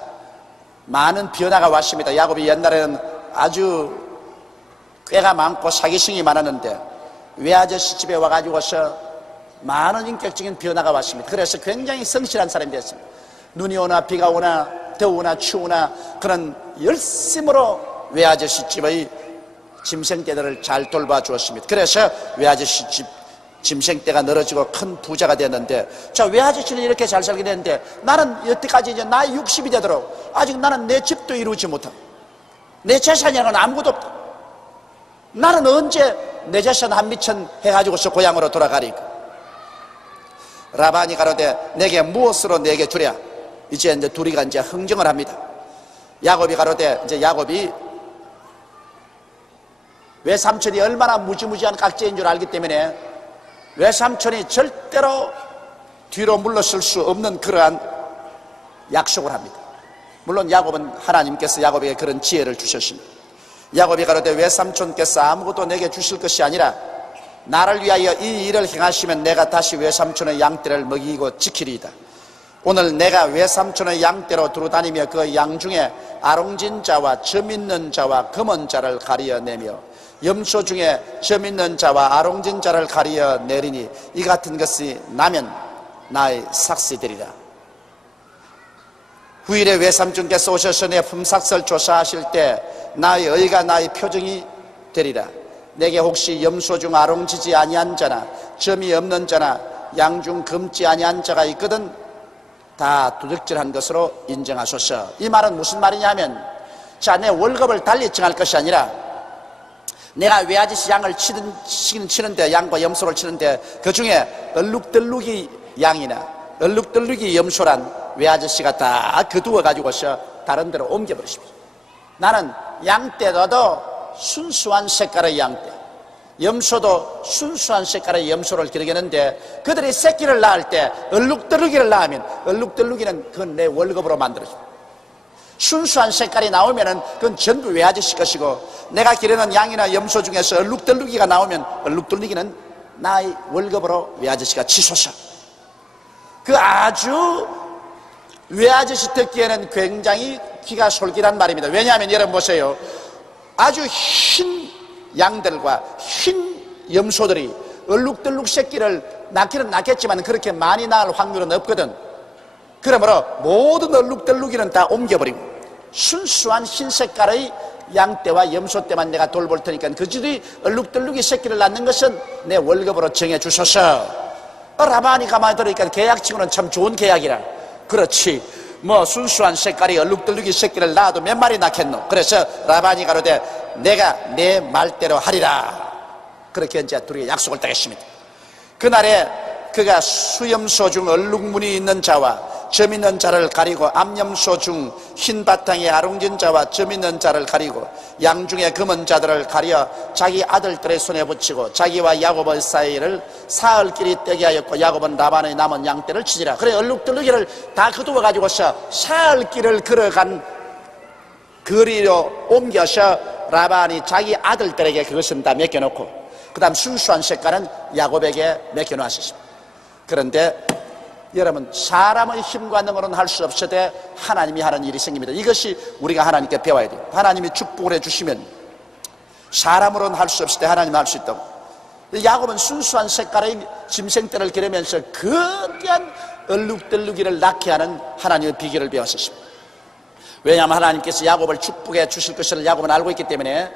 많은 변화가 왔습니다. 야곱이 옛날에는 아주 꾀가 많고 사기성이 많았는데 외아저씨 집에 와가지고서 많은 인격적인 변화가 왔습니다. 그래서 굉장히 성실한 사람이 됐습니다. 눈이 오나 비가 오나 더우나 추우나 그런 열심으로 외아저씨 집의 짐승떼들을 잘 돌봐주었습니다. 그래서 외아저씨 집 짐승떼가 늘어지고 큰 부자가 됐는데, 자 외아저씨는 이렇게 잘 살게 됐는데 나는 여태까지 이제 나이 60이 되도록 아직 나는 내 집도 이루지 못하고 내 재산이라는 건 아무것도 없다. 나는 언제 내 재산 한 미천 해가지고서 고향으로 돌아가리까. 라반이 가로되 내게 무엇으로 내게 주랴. 이제 둘이가 이제 흥정을 합니다. 야곱이 가로되 이제 야곱이 외삼촌이 얼마나 무지무지한 깍지인 줄 알기 때문에 외삼촌이 절대로 뒤로 물러설 수 없는 그러한 약속을 합니다. 물론 야곱은 하나님께서 야곱에게 그런 지혜를 주셨습니다. 야곱이 가로되 외삼촌께서 아무것도 내게 주실 것이 아니라 나를 위하여 이 일을 행하시면 내가 다시 외삼촌의 양떼를 먹이고 지키리이다. 오늘 내가 외삼촌의 양떼로 두루다니며 그 양 중에 아롱진 자와 점 있는 자와 검은 자를 가리어내며 염소 중에 점 있는 자와 아롱진 자를 가리어내리니 이 같은 것이 나면 나의 삭시 되리라. 후일에 외삼촌께서 오셔서 내 품삯을 조사하실 때 나의 의가 나의 표정이 되리라. 내게 혹시 염소 중 아롱지지 아니한 자나 점이 없는 자나 양 중 검지 아니한 자가 있거든 다 도둑질한 것으로 인정하소서. 이 말은 무슨 말이냐 하면 자, 내 월급을 달리 정할 것이 아니라 내가 외아저씨 양을 치는데, 양과 염소를 치는데 그 중에 얼룩덜룩이 양이나 얼룩덜룩이 염소란 외아저씨가 다 거두어 가지고서 다른 데로 옮겨버리십시오. 나는 양떼도 순수한 색깔의 양떼, 염소도 순수한 색깔의 염소를 기르겠는데, 그들이 새끼를 낳을 때 얼룩덜룩이를 낳으면 얼룩덜룩이는 그건 내 월급으로 만들어집니다. 순수한 색깔이 나오면은 그건 전부 외아저씨 것이고, 내가 기르는 양이나 염소 중에서 얼룩덜룩이가 나오면 얼룩덜룩이는 나의 월급으로 외아저씨가 치소서. 그 아주 외아저씨 듣기에는 굉장히 귀가 솔깃한 말입니다. 왜냐하면 여러분 보세요, 아주 흰 양들과 흰 염소들이 얼룩덜룩 새끼를 낳기는 낳겠지만 그렇게 많이 낳을 확률은 없거든. 그러므로 모든 얼룩덜룩이는 다 옮겨버리고 순수한 흰 색깔의 양떼와 염소떼만 내가 돌볼 테니까 그들이 얼룩덜룩이 새끼를 낳는 것은 내 월급으로 정해주소서. 라반이 가만히 들으니까 계약치고는 참 좋은 계약이라. 그렇지, 뭐 순수한 색깔이 얼룩덜룩이 새끼를 낳아도 몇 마리 낳겠노. 그래서 라반이 가로되 내가 내 말대로 하리라. 그렇게 이제 둘이 약속을 따겠습니다. 그날에 그가 수염소 중 얼룩무늬 있는 자와 점 있는 자를 가리고, 암염소 중 흰 바탕에 아롱진 자와 점 있는 자를 가리고, 양 중에 검은 자들을 가려 자기 아들들의 손에 붙이고, 자기와 야곱의 사이를 사흘길이 떼게 하였고, 야곱은 라반의 남은 양떼를 치지라. 그래, 얼룩덜룩이를 다 거두어 가지고서 사흘길을 걸어간 거리로 옮겨서 라반이 자기 아들들에게 그것은 다 맡겨놓고, 그 다음 순수한 색깔은 야곱에게 맡겨놓았습니다. 그런데 여러분, 사람의 힘과 능으로는 할 수 없으되 하나님이 하는 일이 생깁니다. 이것이 우리가 하나님께 배워야 돼요. 하나님이 축복을 해주시면 사람으로는 할 수 없을 때 하나님은 할 수 있다고. 야곱은 순수한 색깔의 짐승떼를 기르면서 거대한 얼룩덜룩이를 낳게 하는 하나님의 비결을 배웠습니다. 왜냐하면 하나님께서 야곱을 축복해 주실 것을 야곱은 알고 있기 때문에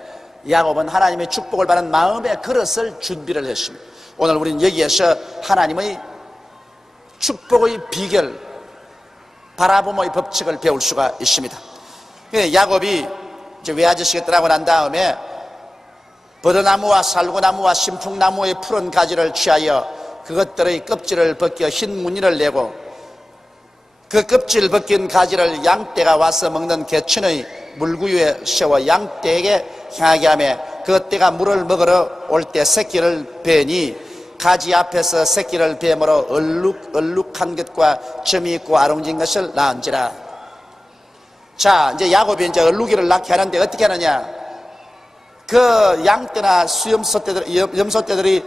야곱은 하나님의 축복을 받는 마음의 그릇을 준비를 했습니다. 오늘 우리는 여기에서 하나님의 축복의 비결, 바라봄의 법칙을 배울 수가 있습니다. 야곱이 이제 외아저씨가 떠나고 난 다음에 버드나무와 살구나무와 신풍나무의 푸른 가지를 취하여 그것들의 껍질을 벗겨 흰 무늬를 내고, 그 껍질 벗긴 가지를 양떼가 와서 먹는 개천의 물구유에 세워 양떼에게 향하게 하며, 그 떼가 물을 먹으러 올 때 새끼를 베니 가지 앞에서 새끼를 뱀으로 얼룩한 것과 점이 있고 아롱진 것을 낳은지라. 자, 이제 야곱이 이제 얼룩이를 낳게 하는데 어떻게 하느냐? 그 양떼나 염소떼들이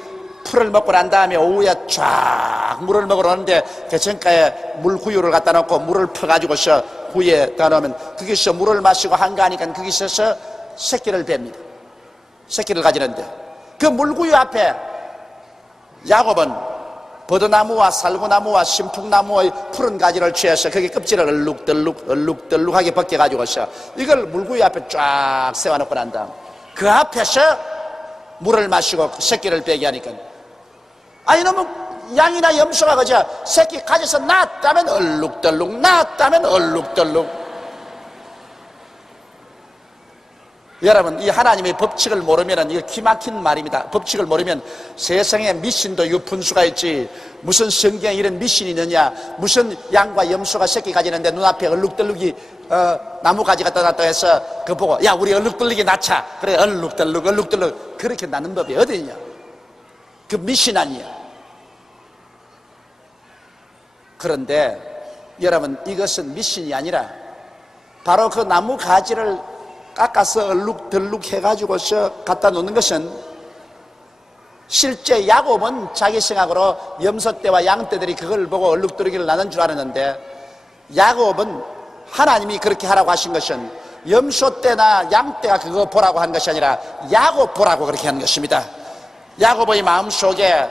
풀을 먹고 난 다음에 오후에 쫙 물을 먹으러 오는데 개천가에 물구유를 갖다 놓고 물을 퍼가지고서 구유에 다 놓으면 거기서 물을 마시고 한가하니까 거기서 새끼를 뱀니다. 새끼를 가지는데 그 물구유 앞에 야곱은 버드나무와 살구나무와 신풍나무의 푸른 가지를 취해서 거기 껍질을 얼룩덜룩하게 벗겨가지고서 이걸 물구유 앞에 쫙 세워놓고 난 다음 그 앞에서 물을 마시고 새끼를 빼게 하니까, 이놈은 양이나 염소가 그저 새끼 가져서 낳았다면 얼룩덜룩, 낳았다면 얼룩덜룩. 여러분, 이 하나님의 법칙을 모르면 이거 기막힌 말입니다. 법칙을 모르면 세상에 미신도 유푼수가 있지, 무슨 성경에 이런 미신이 있느냐, 무슨 양과 염소가 새끼 가지는데 눈앞에 얼룩덜룩이 나무 가지 갖다 놨다 해서 그거 보고 야 우리 얼룩덜룩이 낳자, 그래 얼룩덜룩 그렇게 낳는 법이 어디 있냐. 그 미신 아니야. 그런데 여러분, 이것은 미신이 아니라 바로 그 나무 가지를 깎아서 얼룩덜룩 해가지고서 갖다 놓는 것은, 실제 야곱은 자기 생각으로 염소떼와 양떼들이 그걸 보고 얼룩덜룩이를 나는 줄 알았는데, 야곱은 하나님이 그렇게 하라고 하신 것은 염소떼나 양떼가 그거 보라고 한 것이 아니라 야곱 보라고 그렇게 한 것입니다. 야곱의 마음속에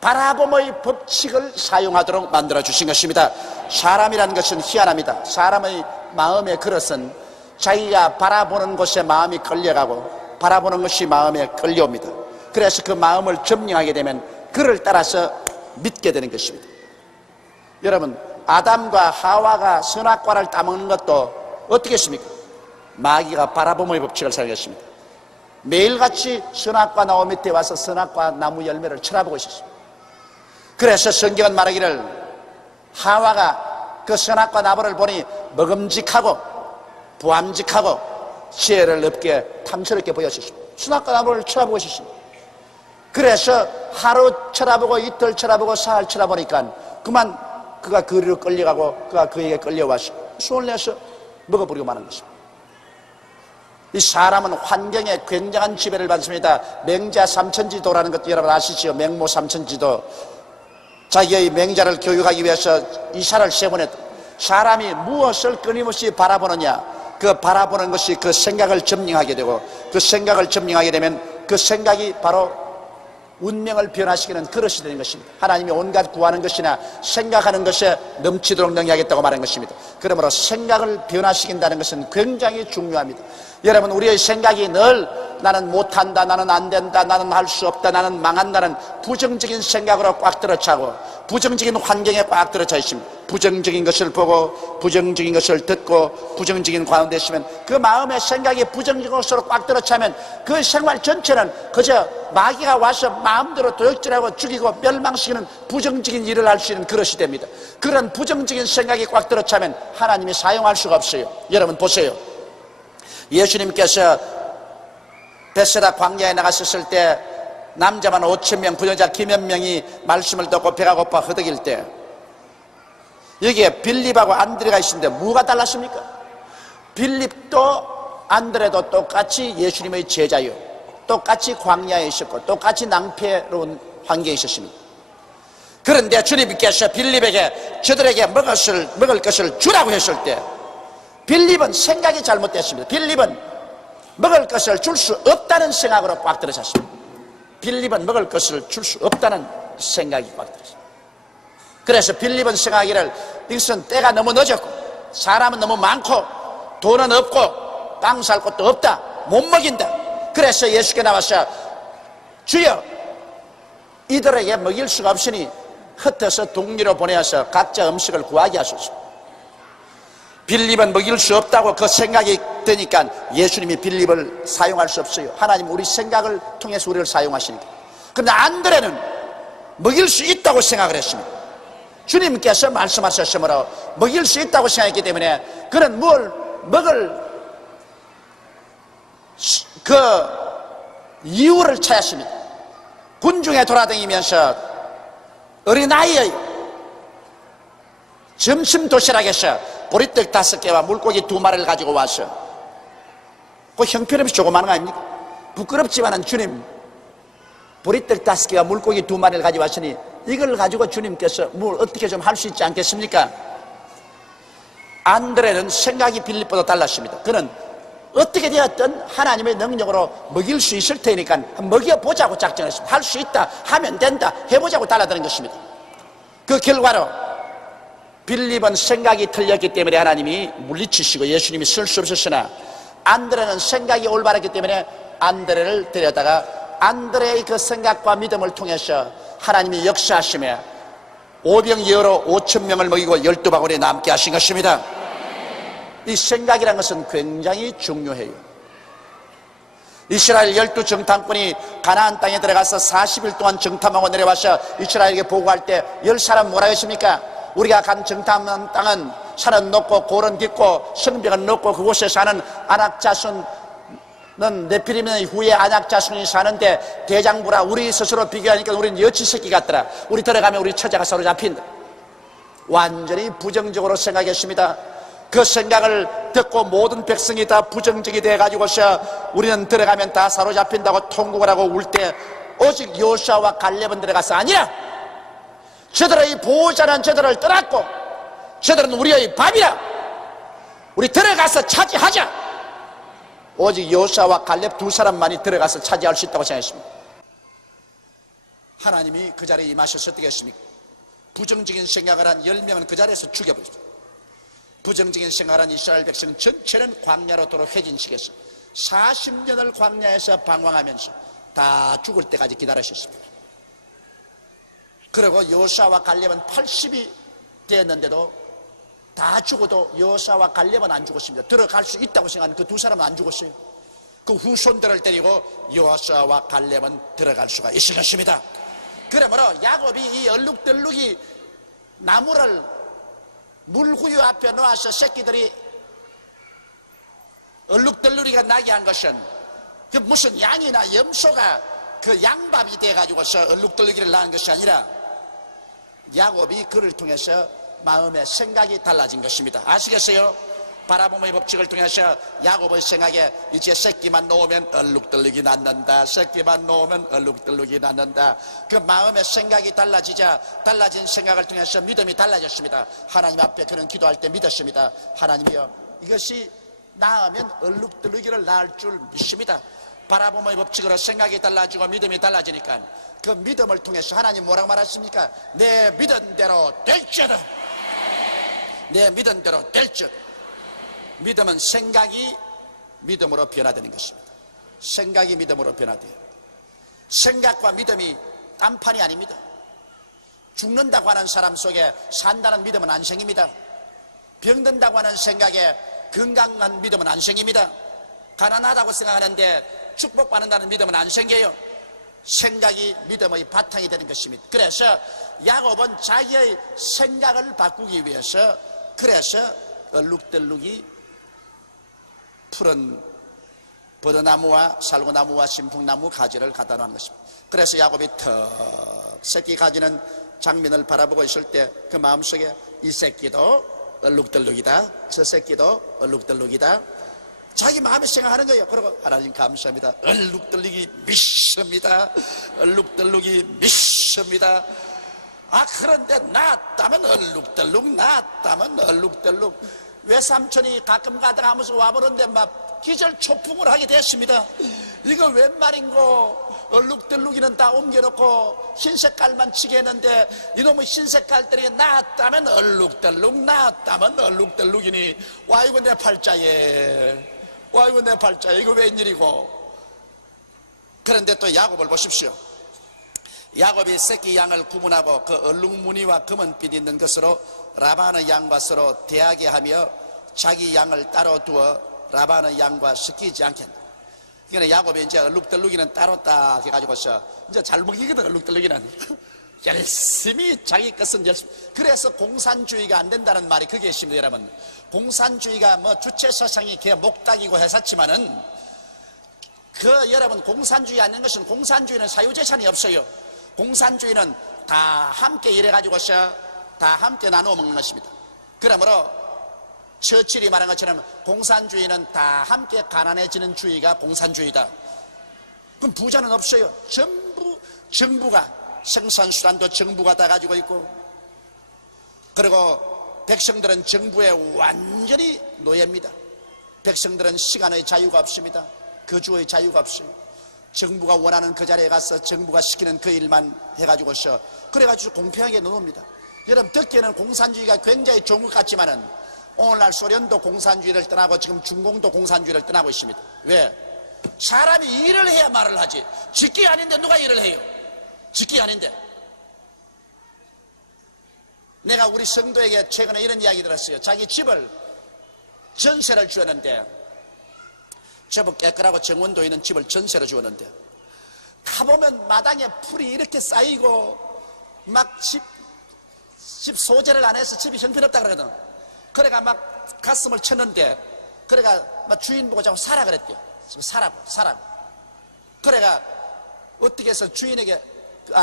바라봄의 법칙을 사용하도록 만들어 주신 것입니다. 사람이라는 것은 희한합니다. 사람의 마음의 그릇은 자기가 바라보는 곳에 마음이 끌려가고 바라보는 것이 마음에 끌려옵니다. 그래서 그 마음을 점령하게 되면 그를 따라서 믿게 되는 것입니다. 여러분, 아담과 하와가 선악과를 따먹는 것도 어떻게 했습니까? 마귀가 바라봄의 법칙을 사용했습니다. 매일같이 선악과 나무 밑에 와서 선악과 나무 열매를 쳐다보고 있었습니다. 그래서 성경은 말하기를 하와가 그 선악과 나무를 보니 먹음직하고 부함직하고 지혜를 없게 탐스럽게 보였습니다. 선악과 나무를 쳐다보고 있었습니다. 그래서 하루 쳐다보고 이틀 쳐다보고 사흘 쳐다보니까 그만 그가 그리로 끌려가고 그가 그에게 끌려와서 손을 내서 먹어버리고 마는 것입니다. 이 사람은 환경에 굉장한 지배를 받습니다. 맹자 삼천지도라는 것도 여러분 아시죠? 맹모 삼천지도. 자기의 맹자를 교육하기 위해서 이사를 세번했다. 사람이 무엇을 끊임없이 바라보느냐, 그 바라보는 것이 그 생각을 점령하게 되고, 그 생각을 점령하게 되면 그 생각이 바로 운명을 변화시키는 그릇이 되는 것입니다. 하나님이 온갖 구하는 것이나 생각하는 것에 넘치도록 능히하겠다고 말한 것입니다. 그러므로 생각을 변화시킨다는 것은 굉장히 중요합니다. 여러분, 우리의 생각이 늘 나는 못한다, 나는 안된다, 나는 할 수 없다, 나는 망한다는 부정적인 생각으로 꽉 들어차고 부정적인 환경에 꽉 들어차 있습니다. 부정적인 것을 보고 부정적인 것을 듣고 부정적인 가운데 있으면 그 마음의 생각이 부정적인 것으로 꽉 들어차면 그 생활 전체는 그저 마귀가 와서 마음대로 도둑질하고 죽이고 멸망시키는 부정적인 일을 할 수 있는 그릇이 됩니다. 그런 부정적인 생각이 꽉 들어차면 하나님이 사용할 수가 없어요. 여러분 보세요. 예수님께서 베세다 광야에 나갔었을 때 남자만 5,000명, 부여자 기몇 명이 말씀을 듣고 배가 고파 허덕일 때 여기에 빌립하고 안드레가 있는데 뭐가 달랐습니까? 빌립도 안드레도 똑같이 예수님의 제자요, 똑같이 광야에 있었고 똑같이 낭패로운 환경에 있었습니다. 그런데 주님께서 빌립에게 저들에게 먹을 것을 주라고 했을 때 빌립은 생각이 잘못됐습니다. 빌립은 먹을 것을 줄 수 없다는 생각으로 꽉 들어섰습니다. 빌립은 먹을 것을 줄 수 없다는 생각이 꽉 들었습니다. 그래서 빌립은 생각하기를 이것은 때가 너무 늦었고 사람은 너무 많고 돈은 없고 빵 살 곳도 없다, 못 먹인다. 그래서 예수께 나와서 주여, 이들에게 먹일 수가 없으니 흩어서 동리로 보내어서 각자 음식을 구하게 하소서. 빌립은 먹일 수 없다고 그 생각이 드니까 예수님이 빌립을 사용할 수 없어요. 하나님 우리 생각을 통해서 우리를 사용하시니까. 그런데 안드레는 먹일 수 있다고 생각을 했습니다. 주님께서 말씀하셨으므로 먹일 수 있다고 생각했기 때문에 그는 뭘 먹을 그 이유를 찾았습니다. 군중에 돌아다니면서 어린아이의 점심 도시락에서 보리떡 5개와 물고기 2마리를 가지고 와서 그 형편없이 조그마한 거 아닙니까? 부끄럽지만은 주님, 보리떡 5개와 물고기 2마리를 가지고 왔으니 이걸 가지고 주님께서 뭘 어떻게 좀 할 수 있지 않겠습니까? 안드레는 생각이 빌립보다 달랐습니다. 그는 어떻게 되었든 하나님의 능력으로 먹일 수 있을 테니까 먹여보자고 작정했습니다. 할 수 있다, 하면 된다, 해보자고 달라드는 것입니다. 그 결과로 빌립은 생각이 틀렸기 때문에 하나님이 물리치시고 예수님이 쓸 수 없었으나 안드레는 생각이 올바랐기 때문에 안드레를 데려다가 안드레의 그 생각과 믿음을 통해서 하나님이 역사하시며 오병이어로 5,000명을 먹이고 12바구니에 남게 하신 것입니다. 이 생각이라는 것은 굉장히 중요해요. 이스라엘 12정탐꾼이 가나안 땅에 들어가서 40일 동안 정탐하고 내려와서 이스라엘에게 보고할 때 10사람 뭐라고 했습니까? 우리가 간 정탐한 땅은 산은 높고 골은 깊고 성벽은 높고 그곳에 사는 안악자손은 네피림의 후에 안악자손이 사는데 대장부라 우리 스스로 비교하니까 우리는 여치새끼 같더라. 우리 들어가면 우리 처자가 사로잡힌다. 완전히 부정적으로 생각했습니다. 그 생각을 듣고 모든 백성이 다 부정적이 돼가지고서 우리는 들어가면 다 사로잡힌다고 통곡을 하고 울 때 오직 여호수아와 갈렙은 들어가서 아니야, 저들의 보호자는 저들을 떠났고 저들은 우리의 밥이라, 우리 들어가서 차지하자. 오직 여호수아와 갈렙 2사람만이 들어가서 차지할 수 있다고 생각했습니다. 하나님이 그 자리에 임하셔서 어떻게 했습니까? 부정적인 생각을 한 10명은 그 자리에서 죽여버렸습니다. 부정적인 생각을 한 이스라엘 백성 전체는 광야로 도로 회진시켜서 40년을 광야에서 방황하면서 다 죽을 때까지 기다리셨습니다. 그리고 여호수아와 갈렙은 80이 되었는데도 다 죽어도 여호수아와 갈렙은 안 죽었습니다. 들어갈 수 있다고 생각하는 그 두 사람은 안 죽었어요. 그 후손들을 데리고 여호수아와 갈렙은 들어갈 수가 있을 것입니다. 그러므로 야곱이 이 얼룩덜룩이 나무를 물구유 앞에 놓아서 새끼들이 얼룩덜룩이가 나게 한 것은 그 무슨 양이나 염소가 그 양밥이 돼가지고서 얼룩덜룩이를 낳은 것이 아니라 야곱이 그를 통해서 마음의 생각이 달라진 것입니다. 아시겠어요? 바라봄의 법칙을 통해서 야곱의 생각에 이제 새끼만 놓으면 얼룩덜룩이 낳는다, 새끼만 놓으면 얼룩덜룩이 낳는다. 그 마음의 생각이 달라지자 달라진 생각을 통해서 믿음이 달라졌습니다. 하나님 앞에 그는 기도할 때 믿었습니다. 하나님이여, 이것이 낳으면 얼룩덜룩이를 낳을 줄 믿습니다. 바라봄의 법칙으로 생각이 달라지고 믿음이 달라지니까 그 믿음을 통해서 하나님 뭐라고 말하십니까? 내 믿은 대로 될지어다. 내 믿은 대로 될지어다. 믿음은 생각이 믿음으로 변화되는 것입니다. 생각이 믿음으로 변화돼요. 생각과 믿음이 딴판이 아닙니다. 죽는다고 하는 사람 속에 산다는 믿음은 안 생깁니다. 병든다고 하는 생각에 건강한 믿음은 안 생깁니다. 가난하다고 생각하는데 축복받는다는 믿음은 안 생겨요. 생각이 믿음의 바탕이 되는 것입니다. 그래서 야곱은 자기의 생각을 바꾸기 위해서 그래서 얼룩덜룩이 푸른 버드나무와 살구나무와 신풍나무 가지를 갖다 놓은 것입니다. 그래서 야곱이 턱 새끼 가지는 장면을 바라보고 있을 때 그 마음속에 이 새끼도 얼룩덜룩이다, 저 새끼도 얼룩덜룩이다, 자기 마음에 생각하는 거예요. 그리고 하나님 감사합니다. 얼룩덜룩이 믿습니다. 얼룩덜룩이 믿습니다. 아, 그런데 낳았다면 얼룩덜룩, 낳았다면 얼룩덜룩. 외삼촌이 가끔 가다가 하면서 와보는데 막 기절초풍을 하게 됐습니다. 이거 웬 말인고, 얼룩덜룩이는 다 옮겨놓고 흰색깔만 치게 했는데 이놈의 흰색깔들이 낳았다면 얼룩덜룩, 낳았다면 얼룩덜룩이니 와이고 내 팔자에, 와이고 내 팔자에, 이거 웬일이고. 그런데 또 야곱을 보십시오. 야곱이 새끼 양을 구분하고 그 얼룩무늬와 검은빛 있는 것으로 라반의 양과 서로 대하게 하며 자기 양을 따로 두어 라반의 양과 섞이지 않겠다. 그러니까 야곱이 이제 얼룩덜룩이는 따로 딱 해가지고서 이제 잘 먹이거든. 얼룩덜룩이는 열심히 자기 것은 열심히. 그래서 공산주의가 안 된다는 말이 그게 있습니다. 여러분, 공산주의가 뭐 주체사상이 개 목닥이고 해샀지만은 그 여러분, 공산주의 안 되는 것은, 공산주의는 사유재산이 없어요. 공산주의는 다 함께 일해가지고서 다 함께 나누어 먹는 것입니다. 그러므로 처칠이 말한 것처럼 공산주의는 다 함께 가난해지는 주의가 공산주의다. 그럼 부자는 없어요. 전부 정부가, 생산수단도 정부가 다 가지고 있고, 그리고 백성들은 정부의 완전히 노예입니다. 백성들은 시간의 자유가 없습니다. 거주의 자유가 없어요. 정부가 원하는 그 자리에 가서 정부가 시키는 그 일만 해가지고서 그래가지고 공평하게 노놉니다. 여러분, 듣기에는 공산주의가 굉장히 좋은 것 같지만은 오늘날 소련도 공산주의를 떠나고 지금 중공도 공산주의를 떠나고 있습니다. 왜? 사람이 일을 해야 말을 하지. 직기 아닌데 누가 일을 해요? 직기 아닌데. 내가 우리 성도에게 최근에 이런 이야기 들었어요. 자기 집을 전세를 주었는데, 제법 깨끗하고 정원도 있는 집을 전세로 주었는데, 가보면 마당에 풀이 이렇게 쌓이고 막 집 소재를 안 해서 집이 형편없다 그러거든. 그래가 막 가슴을 쳤는데, 그래가 막 주인 보고 자꾸 사라 그랬대요. 사라고. 그래가 어떻게 해서 주인에게,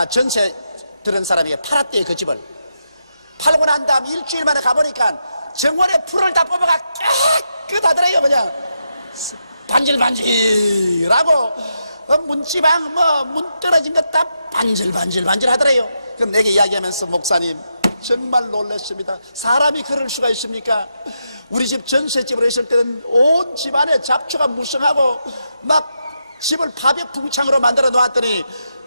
전세 들은 사람에게 팔았대요. 그 집을 팔고 난 다음 일주일 만에 가보니까 정원에 풀을 다 뽑아가 깨끗하더래요. 그냥 반질반질하고 문지방 문 떨어진 것 다 반질반질 하더래요. 그럼 내게 이야기하면서, 목사님 정말 놀랐습니다. 사람이 그럴 수가 있습니까? 우리 집 전셋집으로 있을 때는 온 집안에 잡초가 무성하고 막 집을 파벽풍창으로 만들어 놓았더니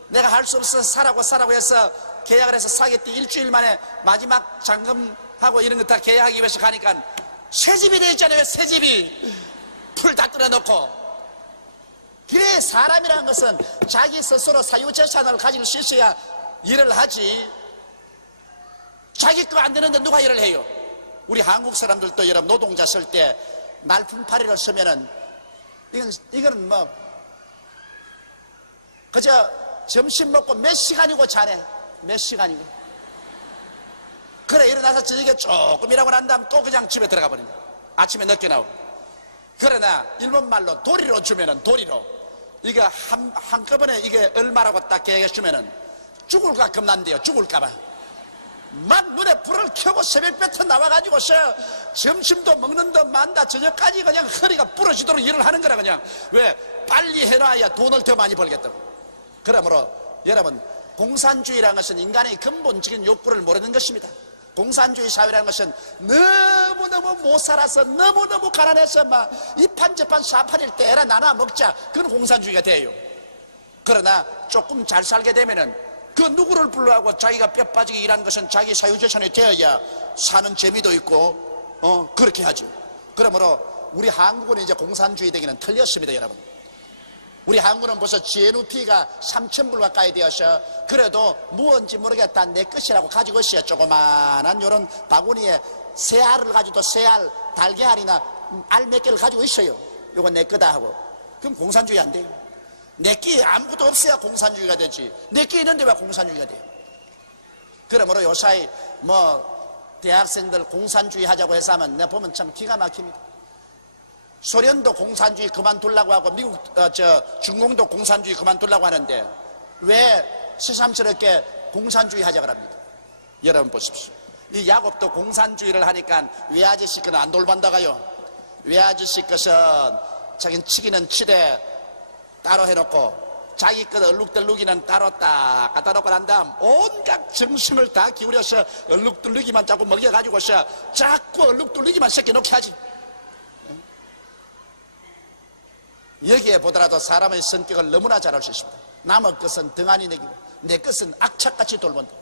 내가 할 수 없어서 사라고 해서 계약을 해서 사겠대. 일주일 만에 마지막 잔금하고 이런 거 다 계약하기 위해서 가니까 새 집이 되어 있잖아요. 새 집이 풀 다 뜯어놓고. 그래, 사람이라는 것은 자기 스스로 사유재산을 가질 수 있어야 일을 하지. 자기 거 안 되는데 누가 일을 해요? 우리 한국 사람들도 여러분 노동자 쓸 때 날품팔이로 쓰면은 이거는 뭐 그저 점심 먹고 몇 시간이고 자네, 몇 시간이고. 그래 일어나서 저녁에 조금 일하고 난 다음 또 그냥 집에 들어가 버린다. 아침에 늦게 나오고. 그러나 일본말로 도리로 주면은 도리로 이게 한꺼번에 이게 얼마라고 딱 계획해주면은 죽을까 겁난대요. 죽을까봐 막 눈에 불을 켜고 새벽부터 나와가지고서 점심도 먹는 듯 만다 저녁까지 그냥 허리가 부러지도록 일을 하는 거라. 그냥 왜 빨리 해놔야 돈을 더 많이 벌겠다고. 그러므로 여러분 공산주의라는 것은 인간의 근본적인 욕구를 모르는 것입니다. 공산주의 사회라는 것은 너무너무 못 살아서 너무너무 가난해서 막 이판저판 사판일 때 에라 나눠 먹자, 그건 공산주의가 돼요. 그러나 조금 잘 살게 되면은 그 누구를 불러하고 자기가 뼈 빠지게 일하는 것은 자기 사유재산이 되어야 사는 재미도 있고 그렇게 하죠. 그러므로 우리 한국은 이제 공산주의 되기는 틀렸습니다. 여러분, 우리 한국은 벌써 GNP가 3,000불 가까이 되어서 그래도 무언지 모르겠다 내 것이라고 가지고 있어요. 조그만한 요런 바구니에 새 알을 가지고 새 알, 달걀이나 알 몇 개를 가지고 있어요. 요거 내 거다 하고. 그럼 공산주의 안 돼요. 내끼 아무것도 없어야 공산주의가 되지. 내끼 있는데 왜 공산주의가 돼요? 그러므로 요사이 뭐 대학생들 공산주의 하자고 해서 하면 내가 보면 참 기가 막힙니다. 소련도 공산주의 그만두려고 하고 미국 중공도 공산주의 그만두려고 하는데 왜 새삼스럽게 공산주의 하자고 합니까? 여러분 보십시오. 이 야곱도 공산주의를 하니까 외아저씨 것은 안 돌반다가요. 외아저씨 것은 자기는 치기는 치되 따로 해놓고 자기 것 얼룩덜룩이는 따로 딱 갖다 놓고 난 다음 온갖 정성을 다 기울여서 얼룩덜룩이만 자꾸 먹여가지고서 자꾸 얼룩덜룩이만 새겨놓게 하지. 여기에 보더라도 사람의 성격을 너무나 잘 알 수 있습니다. 남의 것은 등한히 내기고 내 것은 악착같이 돌본다.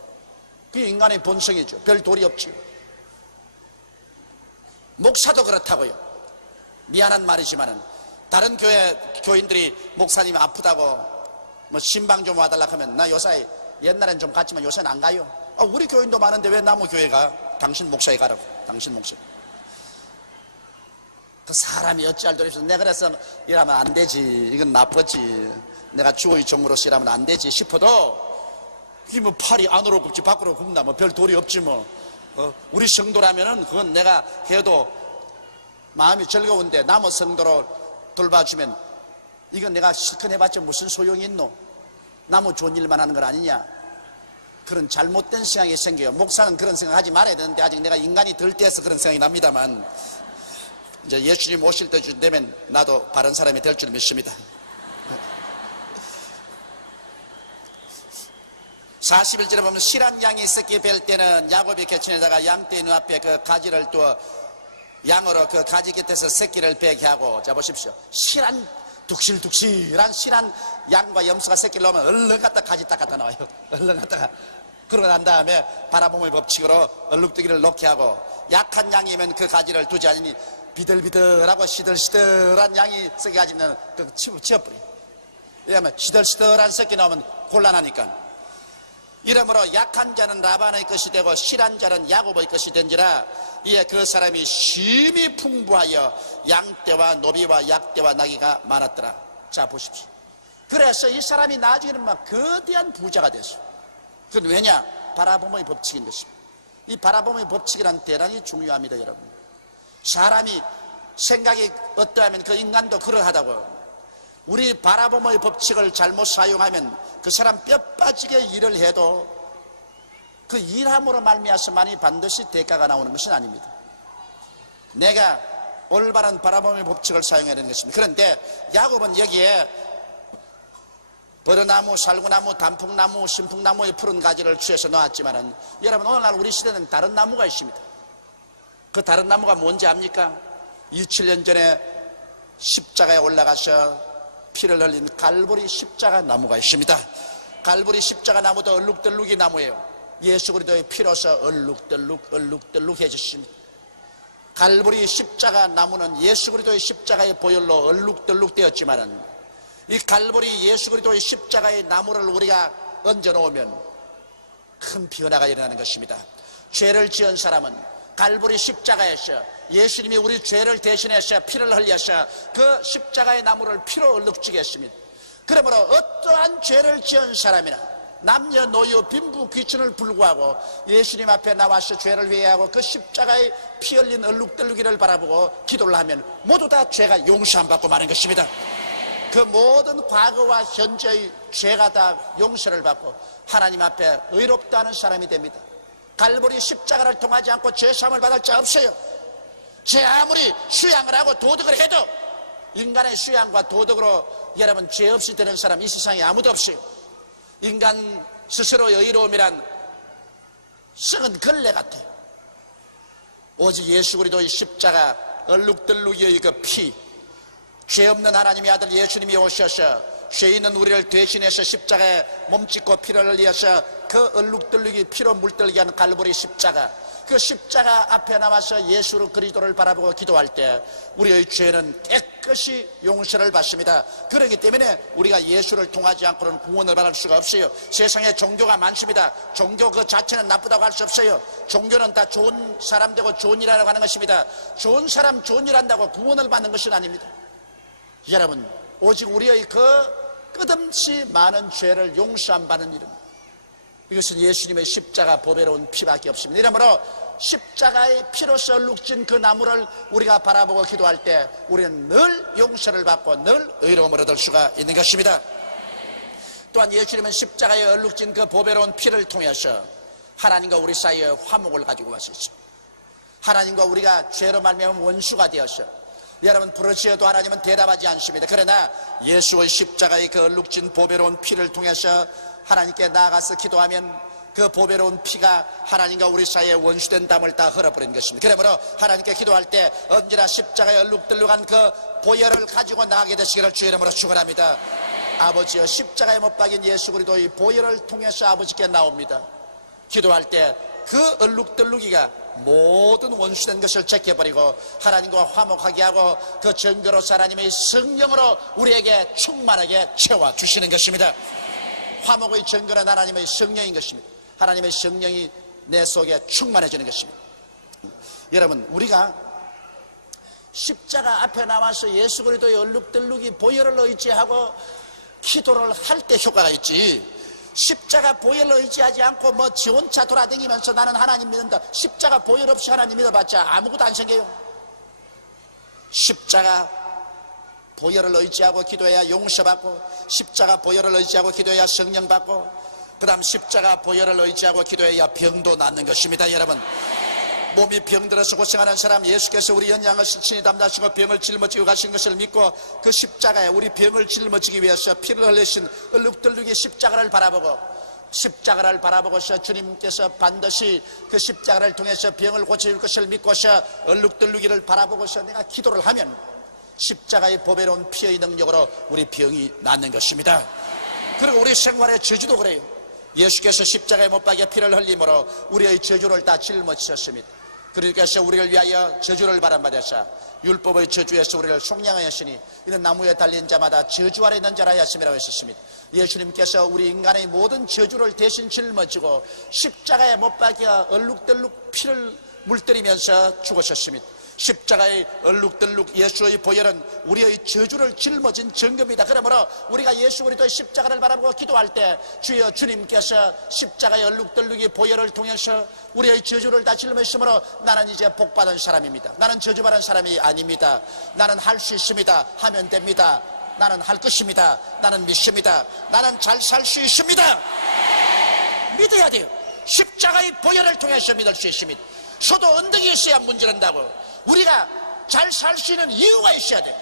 그게 인간의 본성이죠. 별 도리 없지요. 목사도 그렇다고요. 미안한 말이지만은 다른 교회 교인들이 목사님 아프다고 뭐 신방 좀 와달라 하면 나 요사이 옛날엔 좀 갔지만 요새는 안 가요. 우리 교인도 많은데 왜 나무 교회 가? 당신 목사에 가라고. 당신 목사. 그 사람이 어찌할 도리 없어. 내가 그래서 이러면 안 되지, 이건 나쁘지, 내가 주의 종으로서 이러면 안 되지 싶어도 이게 뭐 팔이 안으로 굽지 밖으로 굽나 뭐 별 도리 없지 뭐. 우리 성도라면은 그건 내가 해도 마음이 즐거운데 남의 성도로 돌봐주면 이건 내가 실컷 해봤자 무슨 소용이 있노? 남의 좋은 일만 하는 건 아니냐? 그런 잘못된 생각이 생겨요. 목사는 그런 생각하지 말아야 되는데 아직 내가 인간이 덜 돼서 그런 생각이 납니다만 이제 예수님 오실 때쯤 되면 나도 바른 사람이 될 줄 믿습니다. 41절에 보면 실한 양이 새끼 뵐 때는 야곱이 이렇게 지내다가 양떼 눈앞에 그 가지를 두어 양으로 그 가지 곁에서 새끼를 베게 하고. 자 보십시오. 실한 둑실둑실한 실한 양과 염소가 새끼를 넣으면 얼른 갖다 가지 딱 갖다 나와요. 얼른 갖다가. 그러고 난 다음에 바라봄의 법칙으로 얼룩뜨기를 놓게 하고, 약한 양이면 그 가지를 두지 않으니 비들비들하고 시들시들한 양이 새끼 가지면 그 치워버려요. 왜냐하면 시들시들한 새끼 나오면 곤란하니까. 이러므로 약한 자는 라반의 것이 되고 실한 자는 야곱의 것이 된지라. 이에 그 사람이 심히 풍부하여 양떼와 노비와 약떼와 나귀가 많았더라. 자 보십시오. 그래서 이 사람이 나중에는 막 거대한 부자가 됐어요. 그건 왜냐? 바라봄의 법칙인 것입니다. 이 바라봄의 법칙이란 대단히 중요합니다. 여러분, 사람이 생각이 어떠하면 그 인간도 그러하다고. 우리 바라봄의 법칙을 잘못 사용하면 그 사람 뼈 빠지게 일을 해도 그 일함으로 말미암아서만이 반드시 대가가 나오는 것은 아닙니다. 내가 올바른 바라봄의 법칙을 사용해야 되는 것입니다. 그런데 야곱은 여기에 버르나무, 살구나무, 단풍나무, 신풍나무의 푸른 가지를 취해서 놓았지만은 여러분, 오늘날 우리 시대는 다른 나무가 있습니다. 그 다른 나무가 뭔지 압니까? 27년 전에 십자가에 올라가서 피를 흘린 갈보리 십자가 나무가 있습니다. 갈보리 십자가 나무도 얼룩덜룩이 나무예요. 예수 그리스도의 피로서 얼룩덜룩해졌습니다. 갈보리 십자가 나무는 예수 그리스도의 십자가의 보혈로 얼룩덜룩되었지만은 이 갈보리 예수 그리스도의 십자가의 나무를 우리가 얹어 놓으면 큰 변화가 일어나는 것입니다. 죄를 지은 사람은 갈보리 십자가에서 예수님이 우리 죄를 대신해서 피를 흘려서 그 십자가의 나무를 피로 얼룩지게 했습니다. 그러므로 어떠한 죄를 지은 사람이나 남녀 노유 빈부 귀천을 불구하고 예수님 앞에 나와서 죄를 회개하고 그 십자가의 피 흘린 얼룩덜룩이를 바라보고 기도를 하면 모두 다 죄가 용서함받고 마는 것입니다. 그 모든 과거와 현재의 죄가 다 용서를 받고 하나님 앞에 의롭다는 사람이 됩니다. 갈보리 십자가를 통하지 않고 죄사함을 받을 자 없어요. 죄 아무리 수양을 하고 도덕을 해도 인간의 수양과 도덕으로 여러분 죄 없이 되는 사람 이 세상에 아무도 없어요. 인간 스스로의 의로움이란 썩은 걸레 같아요. 오직 예수 그리스도의 십자가 얼룩덜룩의 그 피, 죄 없는 하나님의 아들 예수님이 오셔서 죄 있는 우리를 대신해서 십자가에 몸짓고 피를 흘려서 그 얼룩덜룩이 피로 물들게 하는 갈보리 십자가, 그 십자가 앞에 나와서 예수 그리스도를 바라보고 기도할 때 우리의 죄는 깨끗이 용서를 받습니다. 그렇기 때문에 우리가 예수를 통하지 않고는 구원을 받을 수가 없어요. 세상에 종교가 많습니다. 종교 그 자체는 나쁘다고 할 수 없어요. 종교는 다 좋은 사람 되고 좋은 일하라고 하는 것입니다. 좋은 사람 좋은 일 한다고 구원을 받는 것은 아닙니다. 여러분, 오직 우리의 그 끝없이 많은 죄를 용서 안 받는 일은 이것은 예수님의 십자가 보배로운 피밖에 없습니다. 이러므로 십자가의 피로서 얼룩진 그 나무를 우리가 바라보고 기도할 때 우리는 늘 용서를 받고 늘 의로움을 얻을 수가 있는 것입니다. 또한 예수님은 십자가에 얼룩진 그 보배로운 피를 통해서 하나님과 우리 사이에 화목을 가지고 왔습니다. 하나님과 우리가 죄로 말미암아 원수가 되었어요. 여러분 부르짖어도 하나님은 대답하지 않습니다. 그러나 예수의 십자가의 그 얼룩진 보배로운 피를 통해서 하나님께 나아가서 기도하면 그 보배로운 피가 하나님과 우리 사이에 원수된 담을 다 흘러버린 것입니다. 그러므로 하나님께 기도할 때 언제나 십자가에 얼룩덜룩한 그 보혈을 가지고 나가게 되시기를 주의 이름으로 축원합니다. 아버지여, 십자가에 못 박인 예수 그리스도의 보혈을 통해서 아버지께 나옵니다. 기도할 때 그 얼룩덜룩이가 모든 원수된 것을 제껴버리고 하나님과 화목하게 하고 그 정결로서 하나님의 성령으로 우리에게 충만하게 채워주시는 것입니다. 화목의 정결한 하나님의 성령인 것입니다. 하나님의 성령이 내 속에 충만해지는 것입니다. 여러분, 우리가 십자가 앞에 나와서 예수 그리스도의 얼룩덜룩이 보혈을 의지하고 기도를 할 때 효과가 있지, 십자가 보혈을 의지하지 않고 지 혼자 돌아다니면서 나는 하나님 믿는다, 십자가 보혈 없이 하나님 믿어봤자 아무것도 안 생겨요. 십자가 보혈을 의지하고 기도해야 용서받고, 십자가 보혈을 의지하고 기도해야 성령 받고, 그 다음 십자가 보혈을 의지하고 기도해야 병도 낫는 것입니다. 여러분, 몸이 병들어서 고생하는 사람, 예수께서 우리 연양을 친히 담다시고 병을 짊어지고 가신 것을 믿고 그 십자가에 우리 병을 짊어지기 위해서 피를 흘리신 얼룩덜룩이 십자가를 바라보고서 주님께서 반드시 그 십자가를 통해서 병을 고쳐줄 것을 믿고서 얼룩덜룩이를 바라보고서 내가 기도를 하면 십자가의 보배로운 피의 능력으로 우리 병이 낫는 것입니다. 그리고 우리 생활의 저주도 그래요. 예수께서 십자가에 못 박여 피를 흘림으로 우리의 저주를 다 짊어지셨습니다. 그러니까서 우리를 위하여 저주를 받아서 율법의 저주에서 우리를 속량하였으니 이는 나무에 달린 자마다 저주 아래 있는 자라 하였음이라고 했었습니다. 예수님께서 우리 인간의 모든 저주를 대신 짊어지고 십자가에 못 박여 얼룩덜룩 피를 물들이면서 죽으셨습니다. 십자가의 얼룩덜룩 예수의 보혈은 우리의 저주를 짊어진 증거입니다. 그러므로 우리가 예수 그리스도의 십자가를 바라보고 기도할 때 주여, 주님께서 십자가의 얼룩덜룩이 보혈을 통해서 우리의 저주를 다 짊어지므로 나는 이제 복받은 사람입니다. 나는 저주받은 사람이 아닙니다. 나는 할 수 있습니다. 하면 됩니다. 나는 할 것입니다. 나는 믿습니다. 나는 잘 살 수 있습니다. 믿어야 돼요. 십자가의 보혈을 통해서 믿을 수 있습니다. 소도 언덕이 있어야 문지른다고. 우리가 잘 살 수 있는 이유가 있어야 돼.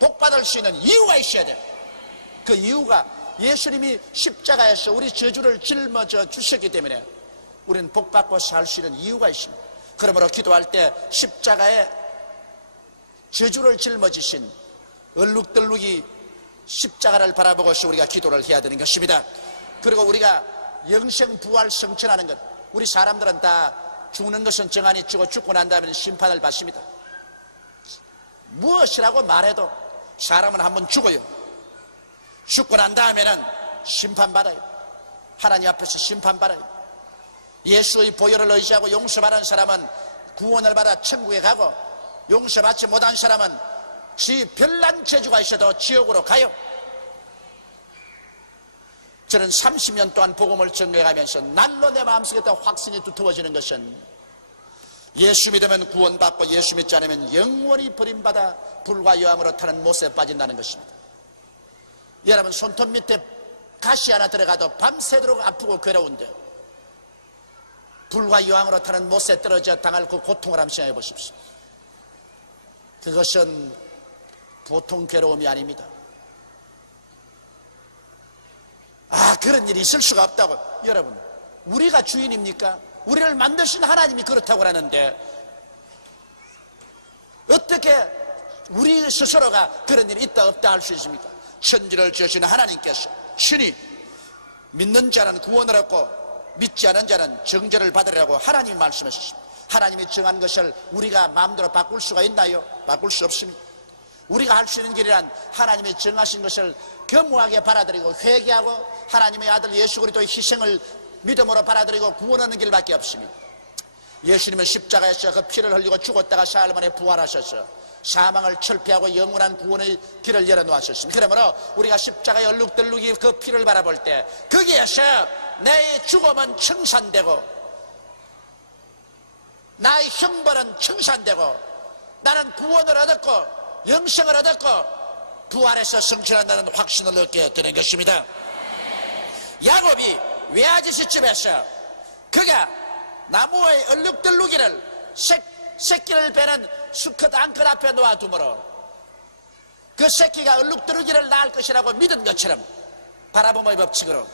복받을 수 있는 이유가 있어야 돼. 그 이유가 예수님이 십자가에서 우리 저주를 짊어져 주셨기 때문에 우리는 복받고 살 수 있는 이유가 있습니다. 그러므로 기도할 때 십자가에 저주를 짊어지신 얼룩덜룩이 십자가를 바라보고서 우리가 기도를 해야 되는 것입니다. 그리고 우리가 영생 부활 성천하는 것, 우리 사람들은 다 죽는 것은 정한이 죽고 난 다음에 심판을 받습니다. 무엇이라고 말해도 사람은 한번 죽어요. 죽고 난 다음에는 심판받아요. 하나님 앞에서 심판받아요. 예수의 보혈을 의지하고 용서받은 사람은 구원을 받아 천국에 가고 용서받지 못한 사람은 지 별난 재주가 있어도 지옥으로 가요. 저는 30년 동안 복음을 전개하면서 날로 내 마음속에 확신이 두터워지는 것은 예수 믿으면 구원받고 예수 믿지 않으면 영원히 버림받아 불과 여함으로 타는 못에 빠진다는 것입니다. 여러분, 손톱 밑에 가시 하나 들어가도 밤새도록 아프고 괴로운데 불과 여함으로 타는 못에 떨어져 당할 그 고통을 한번 생각해 보십시오. 그것은 보통 괴로움이 아닙니다. 그런 일이 있을 수가 없다고. 여러분, 우리가 주인입니까? 우리를 만드신 하나님이 그렇다고 하는데 어떻게 우리 스스로가 그런 일이 있다 없다 할 수 있습니까? 천지를 지으신 하나님께서 친히 믿는 자는 구원을 얻고 믿지 않은 자는 정죄를 받으라고 하나님이 말씀하셨습니다. 하나님이 정한 것을 우리가 마음대로 바꿀 수가 있나요? 바꿀 수 없습니다. 우리가 할 수 있는 길이란 하나님이 정하신 것을 겸허하게 받아들이고 회개하고 하나님의 아들 예수 그리스도의 희생을 믿음으로 받아들이고 구원하는 길밖에 없습니다. 예수님은 십자가에서 그 피를 흘리고 죽었다가 사흘 만에 부활하셔서 사망을 철폐하고 영원한 구원의 길을 열어놓으셨습니다. 그러므로 우리가 십자가의 얼룩덜룩이 그 피를 바라볼 때 거기에서 내 죽음은 청산되고 나의 형벌은 청산되고 나는 구원을 얻었고 영생을 얻었고 부활해서 성취한다는 확신을 얻게 되는 것입니다. 야곱이 외아저씨 집에서 그가 나무의 얼룩덜룩이를 새끼를 베는 수컷 앙컷 앞에 놓아두므로 그 새끼가 얼룩덜룩이를 낳을 것이라고 믿은 것처럼 바라봄의 법칙으로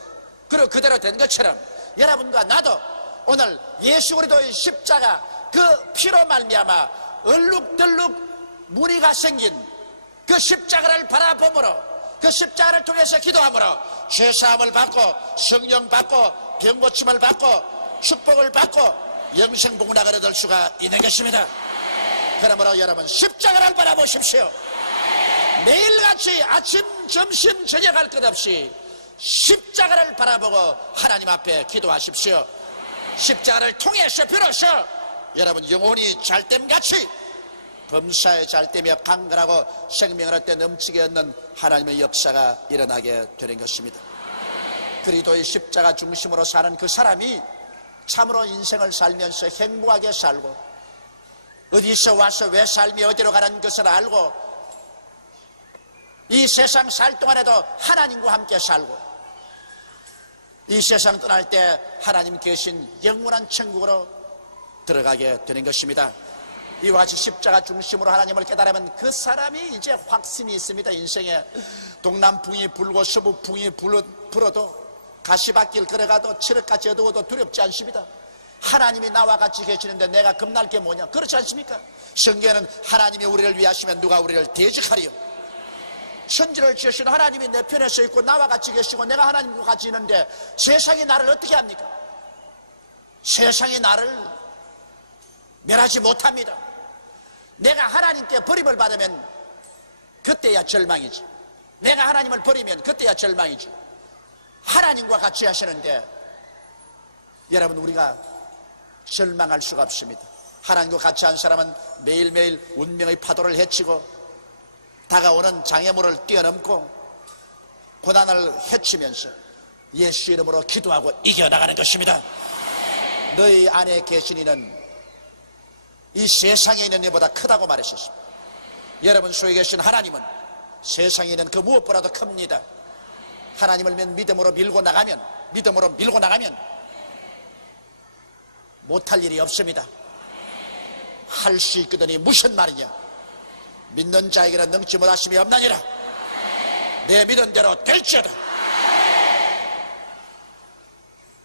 그리고 그대로 된 것처럼 여러분과 나도 오늘 예수 그리스도의 십자가 그 피로 말미암아 얼룩덜룩 무늬가 생긴 그 십자가를 바라봄으로 그 십자가를 통해서 기도함으로 죄사함을 받고 성령 받고 병고침을 받고 축복을 받고 영생복락을 얻을 수가 있는 것입니다. 그러므로 여러분 십자가를 바라보십시오. 매일같이 아침 점심 저녁 할 것 없이 십자가를 바라보고 하나님 앞에 기도하십시오. 십자가를 통해서 비로소 여러분 영혼이 잘됨같이 범사에 잘되며 강건하고 생명을 얻되 넘치게 얻는 하나님의 역사가 일어나게 되는 것입니다. 그리스도의 십자가 중심으로 사는 그 사람이 참으로 인생을 살면서 행복하게 살고 어디서 와서 왜 삶이 어디로 가는 것을 알고 이 세상 살 동안에도 하나님과 함께 살고 이 세상 떠날 때 하나님 계신 영원한 천국으로 들어가게 되는 것입니다. 이와 같이 십자가 중심으로 하나님을 깨달으면 그 사람이 이제 확신이 있습니다. 인생에 동남풍이 불고 서북풍이 불어도 가시밭길 걸어가도 칠흑같이 어두워도 두렵지 않습니다. 하나님이 나와 같이 계시는데 내가 겁날 게 뭐냐? 그렇지 않습니까? 성경에는 하나님이 우리를 위하시면 누가 우리를 대적하리요? 천지를 지으신 하나님이 내 편에 서 있고 나와 같이 계시고 내가 하나님과 같이 있는데 세상이 나를 어떻게 합니까? 세상이 나를 멸하지 못합니다. 내가 하나님께 버림을 받으면 그때야 절망이지. 내가 하나님을 버리면 그때야 절망이지. 하나님과 같이 하시는데 여러분 우리가 절망할 수가 없습니다. 하나님과 같이 한 사람은 매일매일 운명의 파도를 헤치고 다가오는 장애물을 뛰어넘고 고난을 헤치면서 예수 이름으로 기도하고 이겨나가는 것입니다. 너희 안에 계신 이는 이 세상에 있는 이보다 크다고 말했었습니다. 여러분 속에 계신 하나님은 세상에 있는 그 무엇보다도 큽니다. 하나님을 믿음으로 밀고 나가면 못할 일이 없습니다. 할 수 있거든이 무슨 말이냐? 믿는 자에게는 능치 못하심이 없나니라. 내 믿은 대로 될지어다.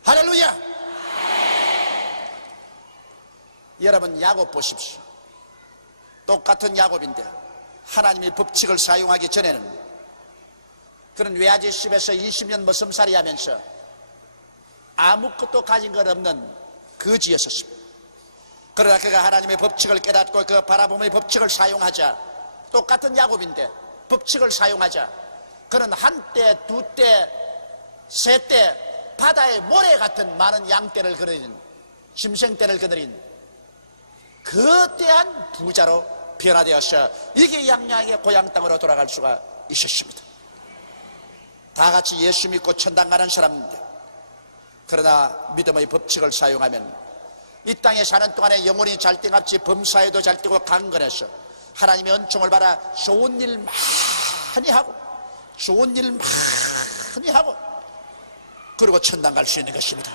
할렐루야. 여러분 야곱 보십시오. 똑같은 야곱인데 하나님이 법칙을 사용하기 전에는 그런 외아지 집에서 20년 머슴살이 하면서 아무것도 가진 것 없는 거지였었습니다. 그러나 그가 하나님의 법칙을 깨닫고 그 바라봄의 법칙을 사용하자 똑같은 야곱인데 법칙을 사용하자 그는 한때 두때 세때 바다의 모래 같은 많은 양떼를 거느린 짐승떼를 거느린 거대한 부자로 변화되어서 이게 양양의 고향 땅으로 돌아갈 수가 있었습니다. 다 같이 예수 믿고 천당 가는 사람인데, 그러나 믿음의 법칙을 사용하면 이 땅에 사는 동안에 영혼이 잘 땡같이 범사에도 잘 되고 강건해서 하나님의 은총을 받아 좋은 일 많이 하고 좋은 일 많이 하고 그리고 천당 갈 수 있는 것입니다.